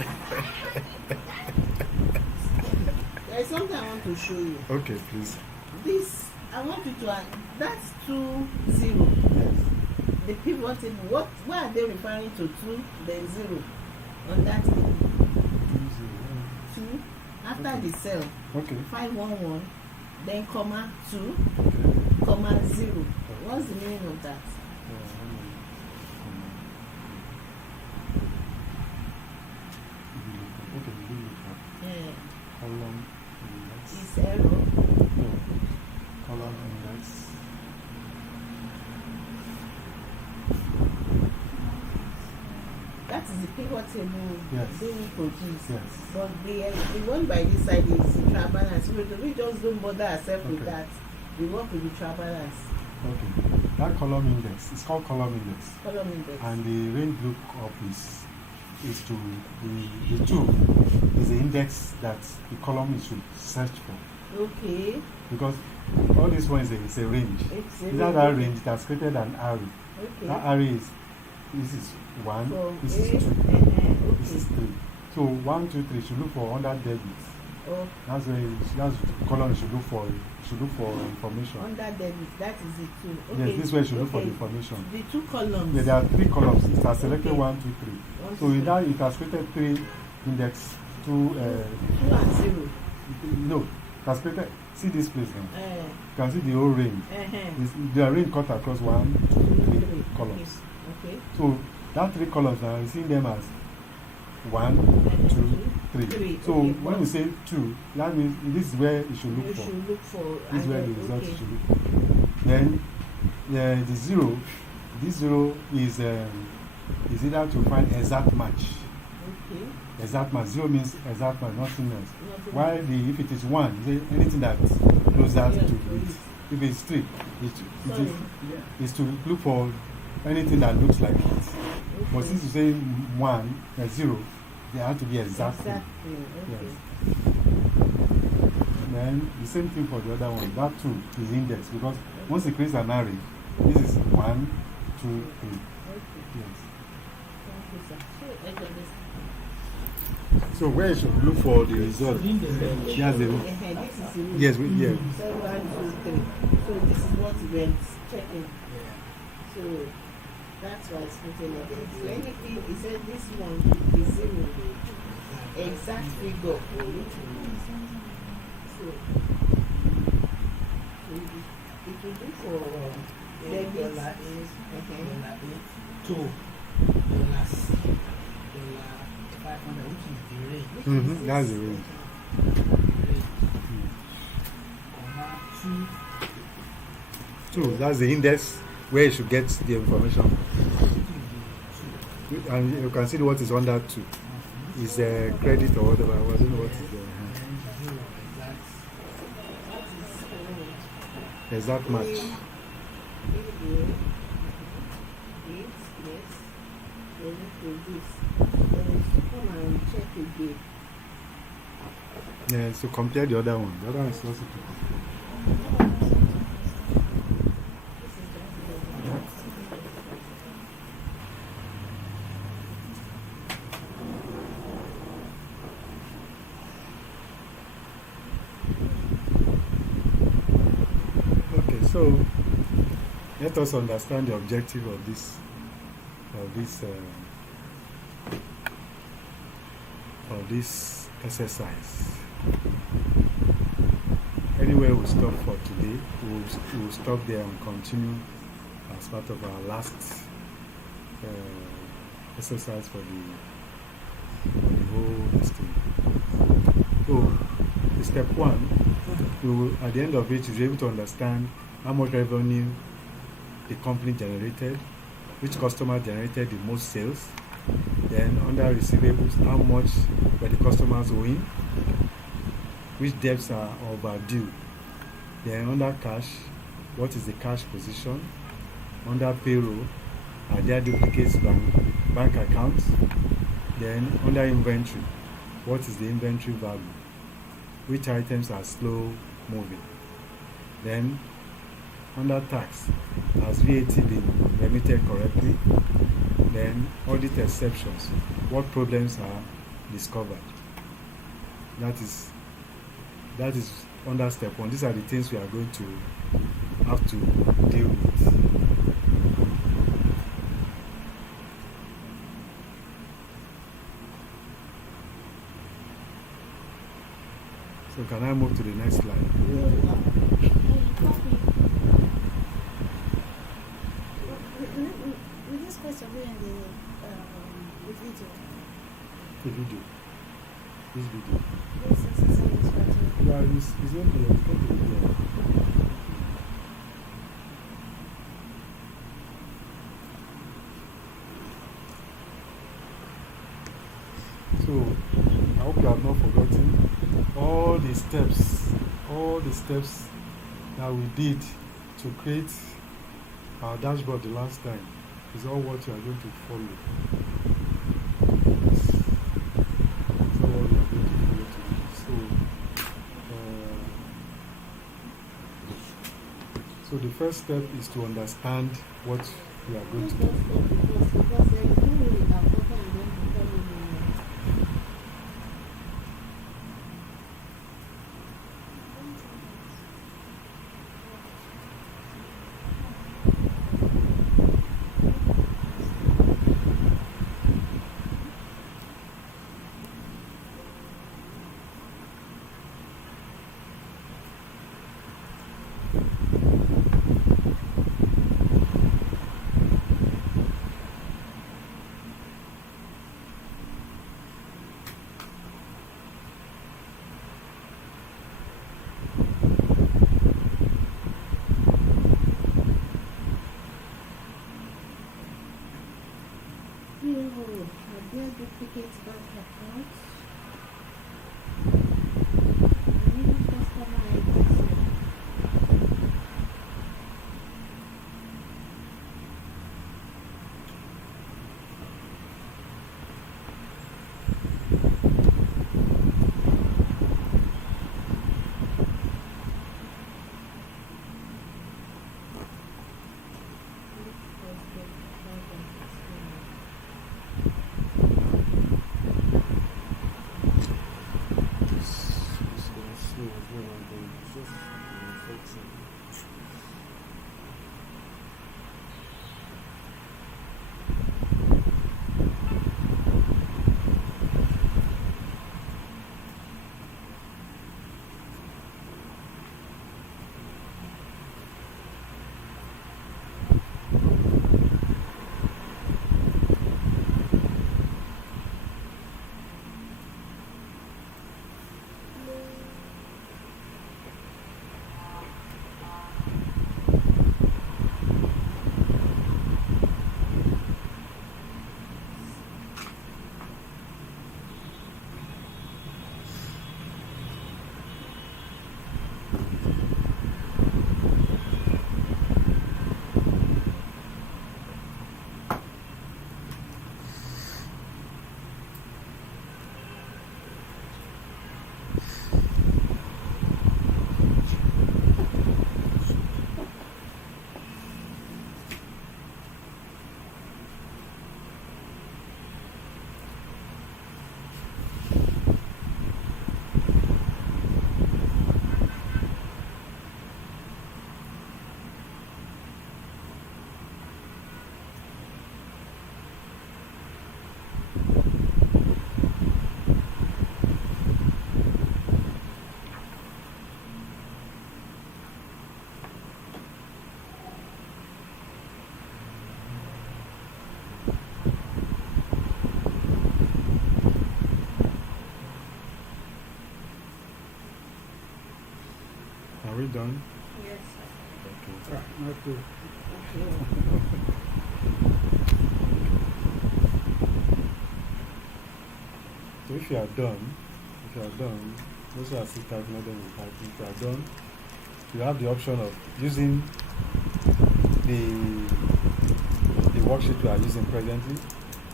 There's something I want to show you. Okay, please. This, I want you to, that's 2, 0. Yes. The pivot table, why are they referring to 2, then 0 on that table? 2, after the cell, Okay. 511, then comma 2, Okay. comma 0. What's the meaning of that? Yeah. Column index. It's error. No. Column index. That is the pivot table Yes. being produced. Yes. But the one by this side is the trial balance. We just don't bother ourselves with Okay. that. We work with the trial balance. Okay. That column index is called column index. Column index. And the range lookup is to the 2 is the index that the column should search for. Okay. Because all this one is a range. It's a Inside that range, it has created an array. Okay. That array is, this is 1, So, this A, is 2, this is okay. 3. So 1, 2, 3 should look for under debits. Oh, That's the column should look for information. under debit, that is the 2. Yes, Okay. this way should look for the Okay. information. The 2 columns. Yeah, there are 3 columns. It has selected Okay. 1, 2, 3. One, So two, with that, it has created 3 index, 2, 2 and 0. no, it has created, see this place now. You Uh, can see the whole range. The range cut across 1, 2, 3 columns. Okay. So that 3 columns now, you see them as 1, 2, 3. Three, So okay. when we say 2, that means this is where you should You look for. should look for. This is and where the then- result okay. should look for. Then the 0, this 0 is either to find exact match. Okay. Exact match. 0 means exact match, nothing else. Nothing While else. if it is 1, anything that closer Yeah, to to it. it. If it's 3, Sorry. is to look for anything that looks like it. But Okay. since you say 1, 0, they have to be exact. Exactly. Okay. Yes. Then the same thing for the other one. That 2 is index because once it creates an array, this is 1, 2, 3. Yes. So where you should look for the result? Yes, yes, yeah. So 1, 2, 3. So this is what we're checking. So that's why it's putting it there. So anything, he said this one is 0. Exact figure. So it will do for $8, $2, $500, which is the rate. That's the range. Comma 2. 2, that's the index where you should get the information. And you can see what is under 2. Is a credit or whatever. I don't know what is there. Exact match. yes. Then this. Then you come and check again. Yeah, so compare the other one. The other one is also 2. So let us understand the objective of this exercise. Anyway, we'll stop for today. We'll stop there and continue as part of our last exercise for the whole thing. So, step 1, we will, at the end of it, you'll be able to understand how much revenue the company generated, which customer generated the most sales, then under receivables, how much were the customers owing, which debts are overdue, then under cash, what is the cash position, under payroll, are there duplicates bank accounts, then under inventory, what is the inventory value, which items are slow moving, then under tax, has VAT been remitted correctly? Then audit exceptions, what problems are discovered? That is under step 1. These are the things we are going to have to deal with. So can I move to the next slide? With this question, we in the video. The video. This video. This exercise is right here. Yeah, it's not there. It's not there. So, I hope you have not forgotten all the steps that we did to create our dashboard the last time is all what you are going to follow. It's all what you are going to follow today. So the first step is to understand what we are going to do. Because there is no way you can focus on them to tell you. Are there duplicate bank accounts? New customer IDs. Right, not good. So if you are done, those who are still typing, let them type. If you are done, you have the option of using the worksheet you are using presently,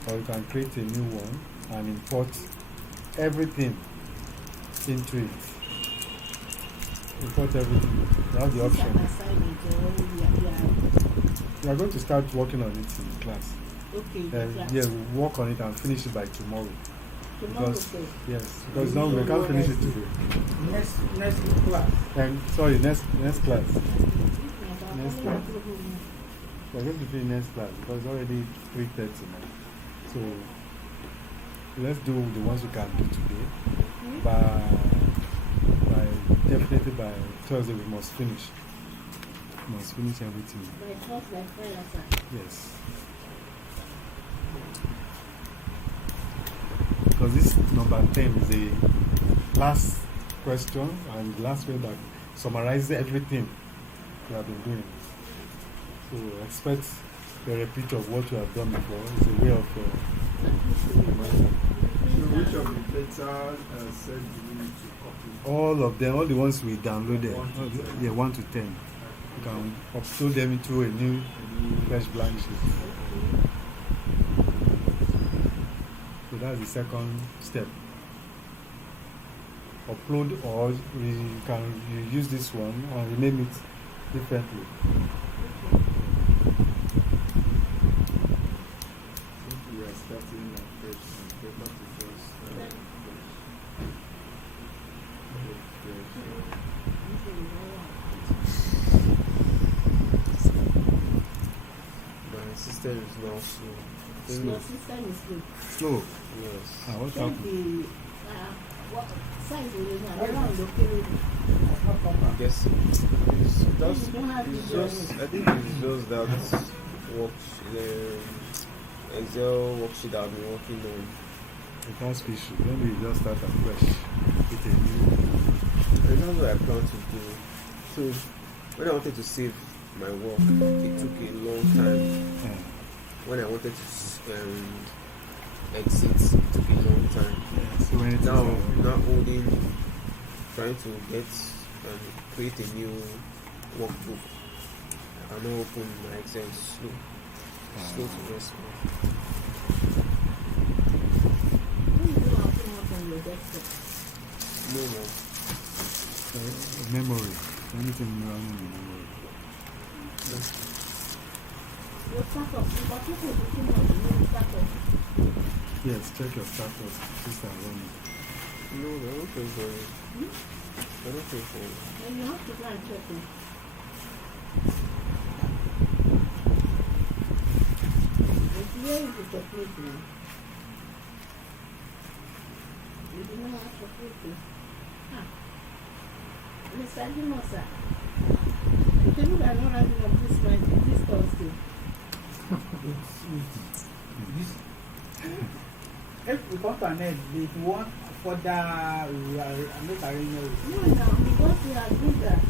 or you can create a new one and import everything into it. Import everything. You have the option. We are going to start working on it in class. Okay. Yeah, we'll work on it and finish it by tomorrow. Tomorrow, Because, okay. yes, because now we can't finish it today. Next class. And sorry, next class. Next class. We're going to be next class because it's already 3:30 now. So let's do the ones we can do today. Definitely by Thursday we must finish. We must finish everything. Yes. Because this number 10 is the last question and the last one that summarizes everything we have been doing. So expect a repeat of what we have done before. It's a way of So which of the better said you need to copy? all of them, all the ones we downloaded. 1 to 10. Yeah, 1 to 10. You can upload them into a new fresh blank sheet. So that's the second step. Upload, or you can use this one and rename it differently. Since we are starting fresh, better to just My system is now slow. Your system is good. Slow. Yes. What Check happened? the what size will you have? Everyone located. That's not proper. I guess You don't have it's video. just, I think it's just that the Excel worksheet that I've been working on. It has issue. Maybe you just start afresh with a new. And that's what I plan to do. So when I wanted to save my work, it took a long time. When I wanted to exit, it took a long time. So when it is Now, over. now holding, trying to get create a new workbook. I can now open my Excel slow to respond. You don't have to work on your desktop. No more. Memory. Anything running in memory. Your status. But people do too much. You know status. Yes, check your status. Sister running. No, I don't pay for it. I don't pay for it. And you have to go and check it. It's very difficult now. You do not have to put it. Mr. Dimosa, the people are not having up this Thursday. This, if we come to an end, if you want further, we are make arrangement. No, because we agreed that.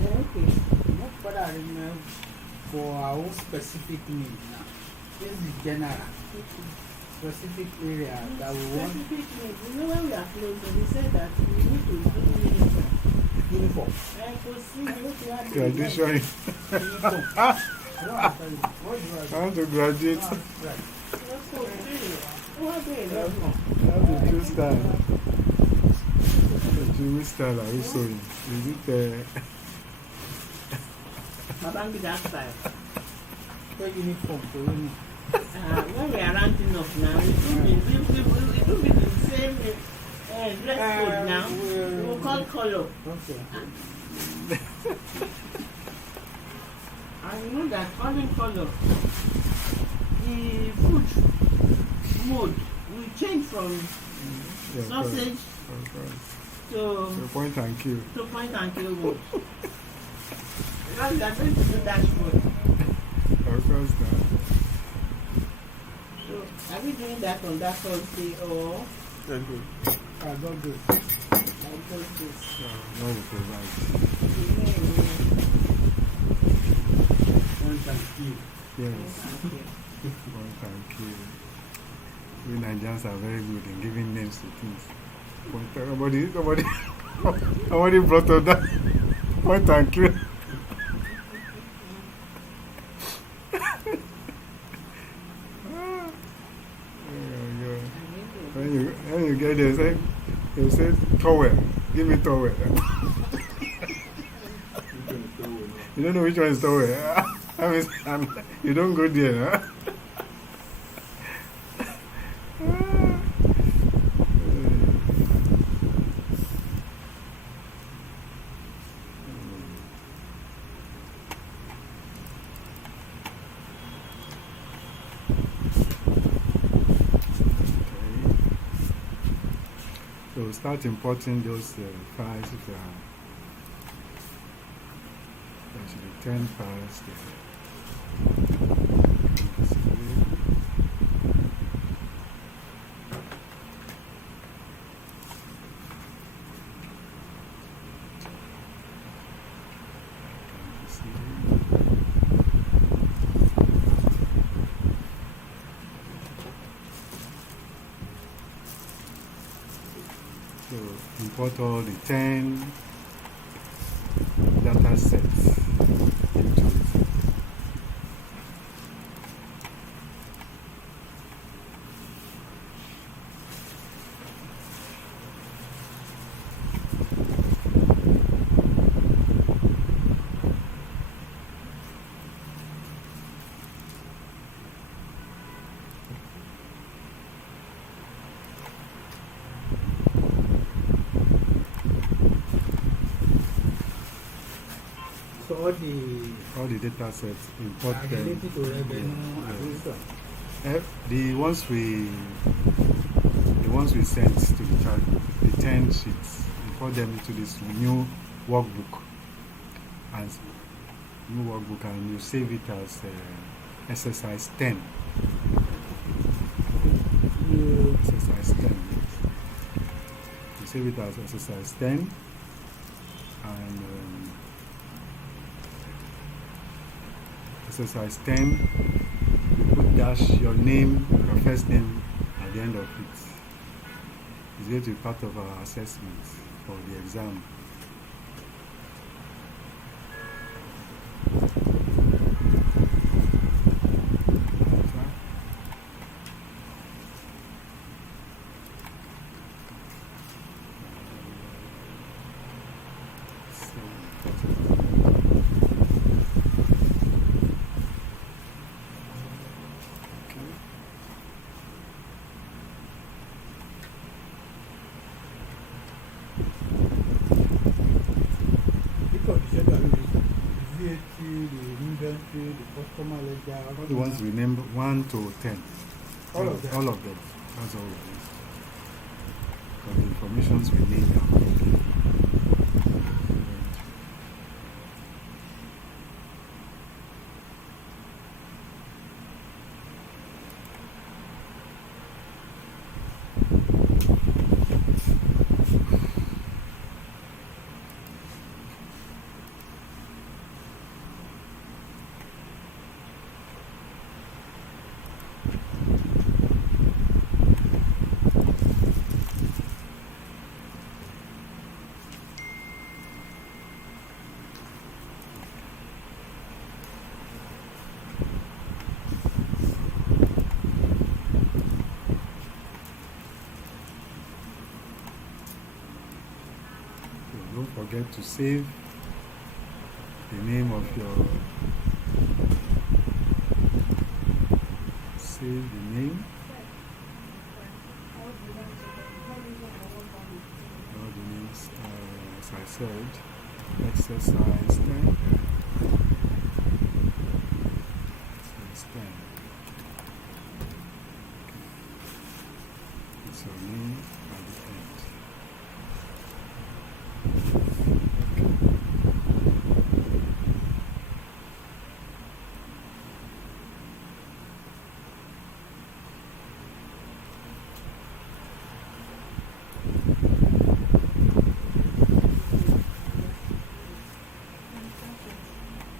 Okay. Not further arrangement for our own specific need now. This is general, specific area that we want Specific needs. You know when we are closing, we said that we need to do uniform. uniform. I could see what you have Graduation. Uniform. I don't understand. What do I want to graduate. Right. What do you know? I have to choose style. Which style are you sewing? Is it Babangida style. What uniform for women? When we are rounding up now, it will be the same dress code now. We will call color. Okay. And you know that calling color, the food mode will change from yeah, sausage of course. to Point and kill. point and kill mode. Because we are going to do dashboard. Of course not. So are we doing that on that Thursday or Thank you. I don't do. like this? No, we provide. Yeah. Yes. Point and kill. We Nigerians are very good in giving names to things. Somebody brought up that point and kill. When you get there, you say towel. Give me towel. You don't know which one is towel. You don't go there. Huh? So start importing those files. If you are, there should be 10 files there. So import all the 10 data sets into it. So All the data sets, import are them. related to revenue Yeah. and wisdom. The ones we sent to the child, the 10 sheets, import them into this new workbook, and you save it as exercise 10. You Exercise 10. Yes. You save it as exercise 10, and exercise 10. Put dash your name, your first name at the end of it. It's going to be part of our assessment for the exam. because you said that the VAT, the inventory, the customer ledger, All the ones we named 1 to 10. all of them. All of them. That's all it is. Because the informations we need are don't forget to save the name of your all the names, as I said, exercise 10. Exercise 10. It's your name at the end.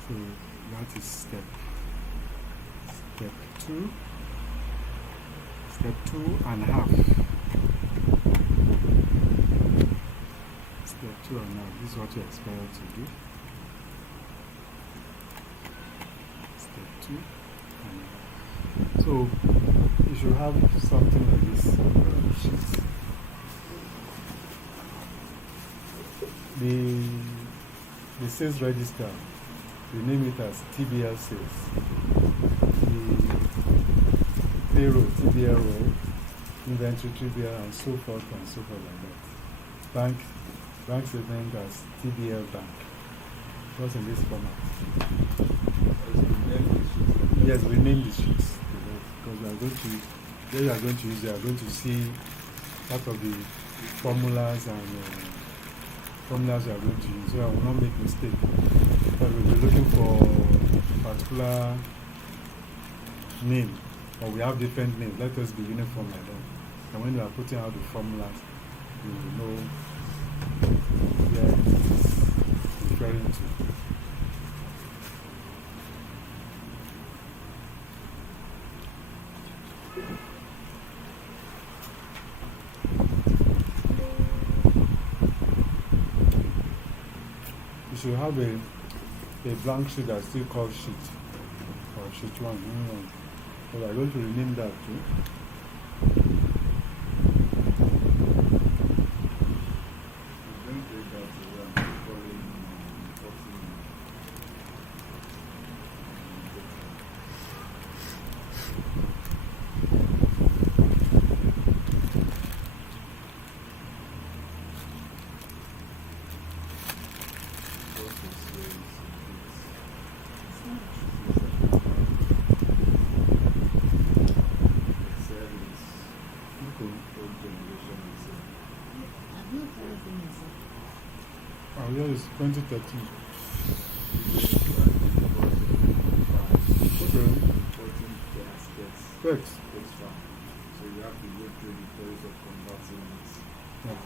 So that is step Step 2. Step 2.5. Step 2.5. This is what you expect to do. Step 2.5. So you should have something like this sheet. The sales register, we name it as TBL sales. The payroll, TBL roll, inventory, TBL, and so forth like that. Bank statement as TBL bank. What's in this format? Yes, we name the sheets because you are going to see part of the formulas and formulas you are going to use, so I will not make mistake. But we'll be looking for a particular name, or we have different names. Let us be uniform like that. And when you are putting out the formulas, you will know where it is referring to. You should have a blank sheet that's still called sheet, or sheet 1. So we are going to rename that too. Our year is 2013. Okay. Text. So you have to go through the process of converting this. Yeah.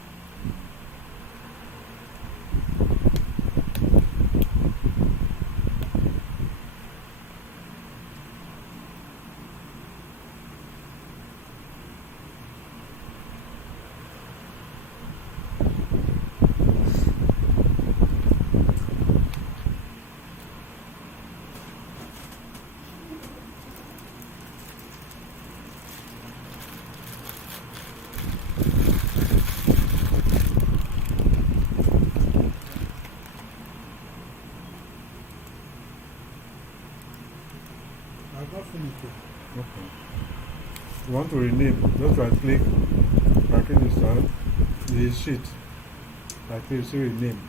I've not finished it. Okay. You want to rename, just right click, the sheet. Right click, so rename.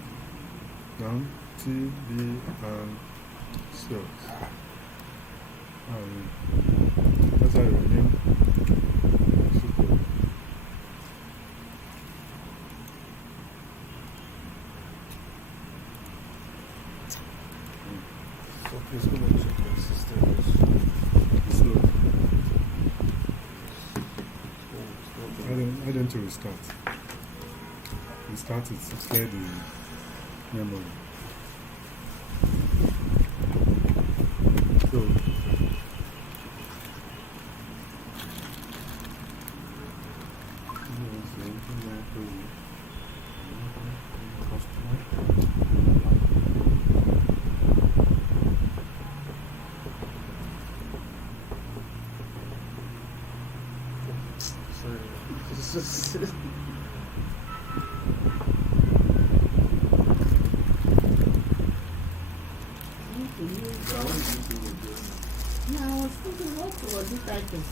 Now, TBL sales. That's how you rename. So please go and check the system. Slow. It's I don't to restart. Restart it to clear the memory. So, Sorry. No, I was thinking, what was it title?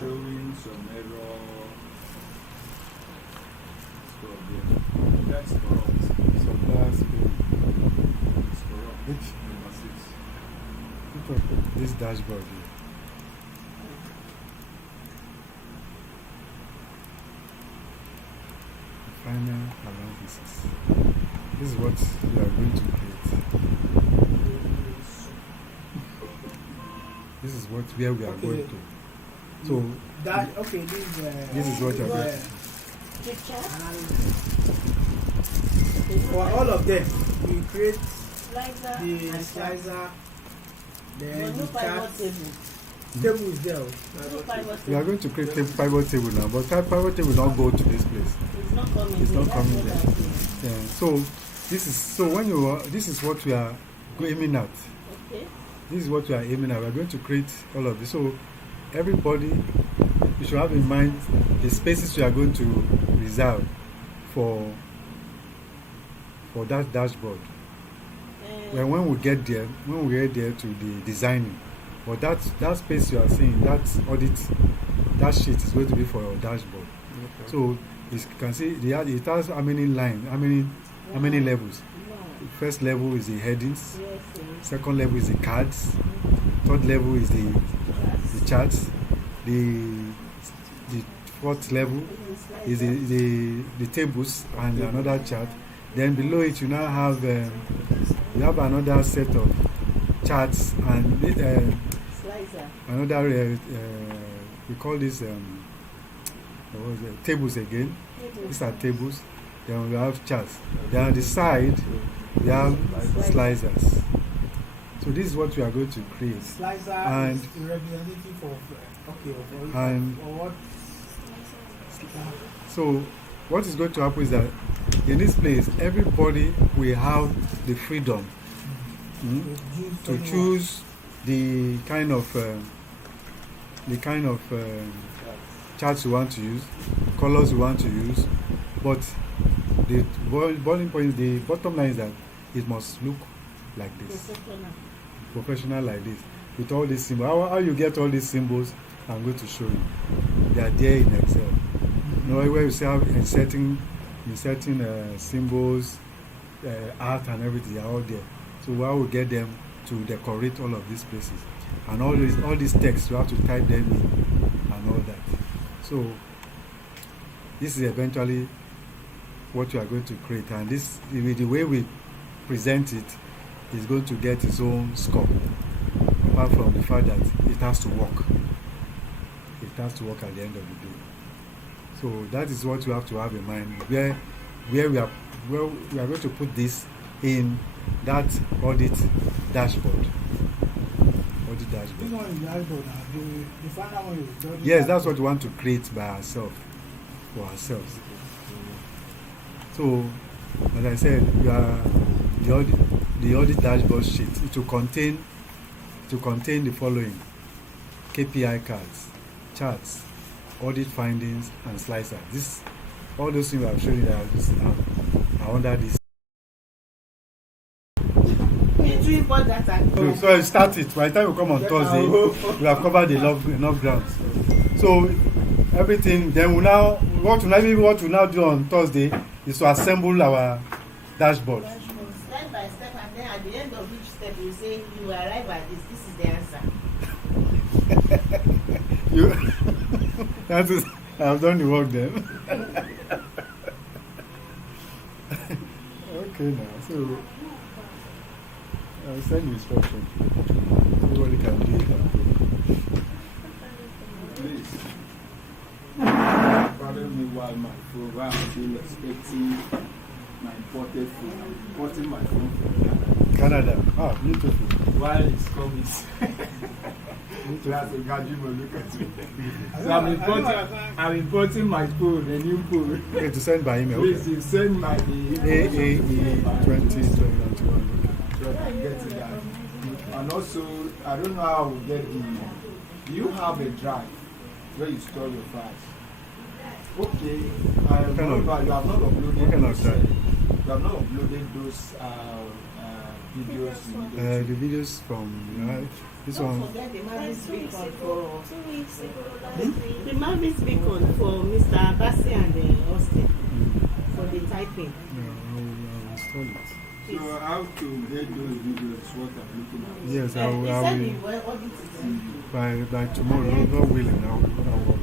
Showing some error. So, that's correct. suppliers payment. Which, Number 6. which of this dashboard here? Final analysis. This is what you are going to create. This is what where we are Okay. going to. So That okay. this is what you are going to. Picture. For all of them, we create Slicer the and slicer, But then no the pivot chart. table. Table is there. No pivot We are table. going to create a pivot table now, but that pivot table will not go to this place. It's not coming. It's not That's coming what there. I'm saying. Yeah. So when you are, this is what we are aiming at. Okay. This is what we are aiming at. We are going to create all of this. So everybody, you should have in mind the spaces you are going to reserve for that dashboard. When we get there to the designing, but that space you are seeing, that audit, that sheet is going to be for your dashboard. Okay. So you can see it has how many lines, how many levels. No. First level is the headings. Yes, yes. Second level is the cards. Third level is the charts. The fourth level is the tables and another chart. Then below it you now have another set of charts and Slicer. another we call this tables again. These are tables. Then we have charts. Then on the side we have slicers. So this is what we are going to create. Slicer And- is representative of And- or what? So what is going to happen is that in this place everybody will have the freedom to choose the kind of charts you want to use, colors you want to use, but the boiling point, the bottom line is that it must look like this, professional like this, with all these symbols. How you get all these symbols, I'm going to show you. They are there in Excel. You know, where you see how inserting symbols, art and everything, they are all there. So how we get them to decorate all of these places, and all these texts you have to type them in and all that. So this is eventually what you are going to create, and this the way we present it is going to get its own score, apart from the fact that it has to work. It has to work at the end of the day. So that is what you have to have in mind, where we are going to put this in that audit dashboard. Audit This dashboard. one is dashboard now. The final one is audit Yes, that's dashboard. what we want to create by ourselves, for ourselves. So, as I said, the audit dashboard sheet, it will contain the following: KPI cards, charts, audit findings, and slicers. All those things I've shown you that are under this. So I start it. By the time we come on Thursday, we have covered enough ground. So everything. Then what we now do on Thursday is to assemble our dashboard. Step by step, and then at the end of each step, you say you arrive at this. This is the answer. That is, I've done the work then. Okay, now so I'll send you instruction. Everybody can do it. Please. Pardon me while I'm still expecting my imported food. I'm importing my phone from Canada. Canada. Beautiful. While it's coming. That's a Gajimo, look at me. So I'm importing my phone, a new phone. Okay, to send by email. Please, Okay. you send my AAE 2021. I'm getting that. And also, I don't know how I will get do you have a drive where you store your files? Okay, I remember you have not uploaded What kind of those, drive? you have not uploaded those videos. The videos from this Don't one. forget the Marvin's Beacon for 2 weeks ago. the Marvin's Beacon for Mr. Abassi and Austin for the typing. I will install it. case. So how to get those videos is what I'm looking at. Yes, I He will, said he will audit it. by tomorrow, God willing, I will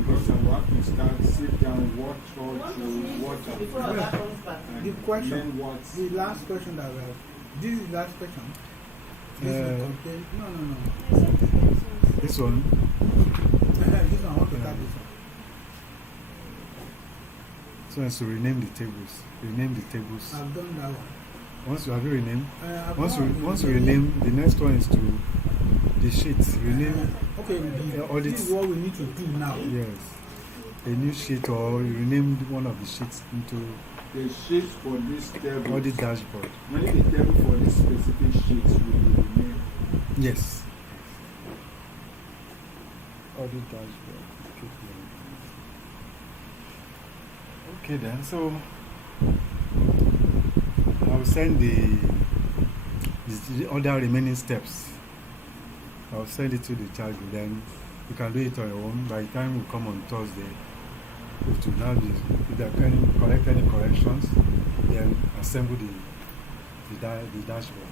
Because update I have to start, sit down, watch all What through, watch out, before Oga comes back. and The question, then what. the last question that we have, this is the last question. This will contain, no. this one. This one, I want to start this one. So as to rename the tables. Rename the tables. I've done that one. Once you have you renamed, I've once done you rename, the next one is to the sheets. Rename. Okay, audit. this is what we need to do now. Yes. A new sheet, or you rename one of the sheets into The sheets for this table. audit dashboard. Only the table for this specific sheets will be renamed. Yes. Audit dashboard. Okay then, so I'll send the other remaining steps. I'll send it to the child, then you can do it on your own. By the time we come on Thursday, it will now be, if there can correct any corrections, then assemble the dashboard.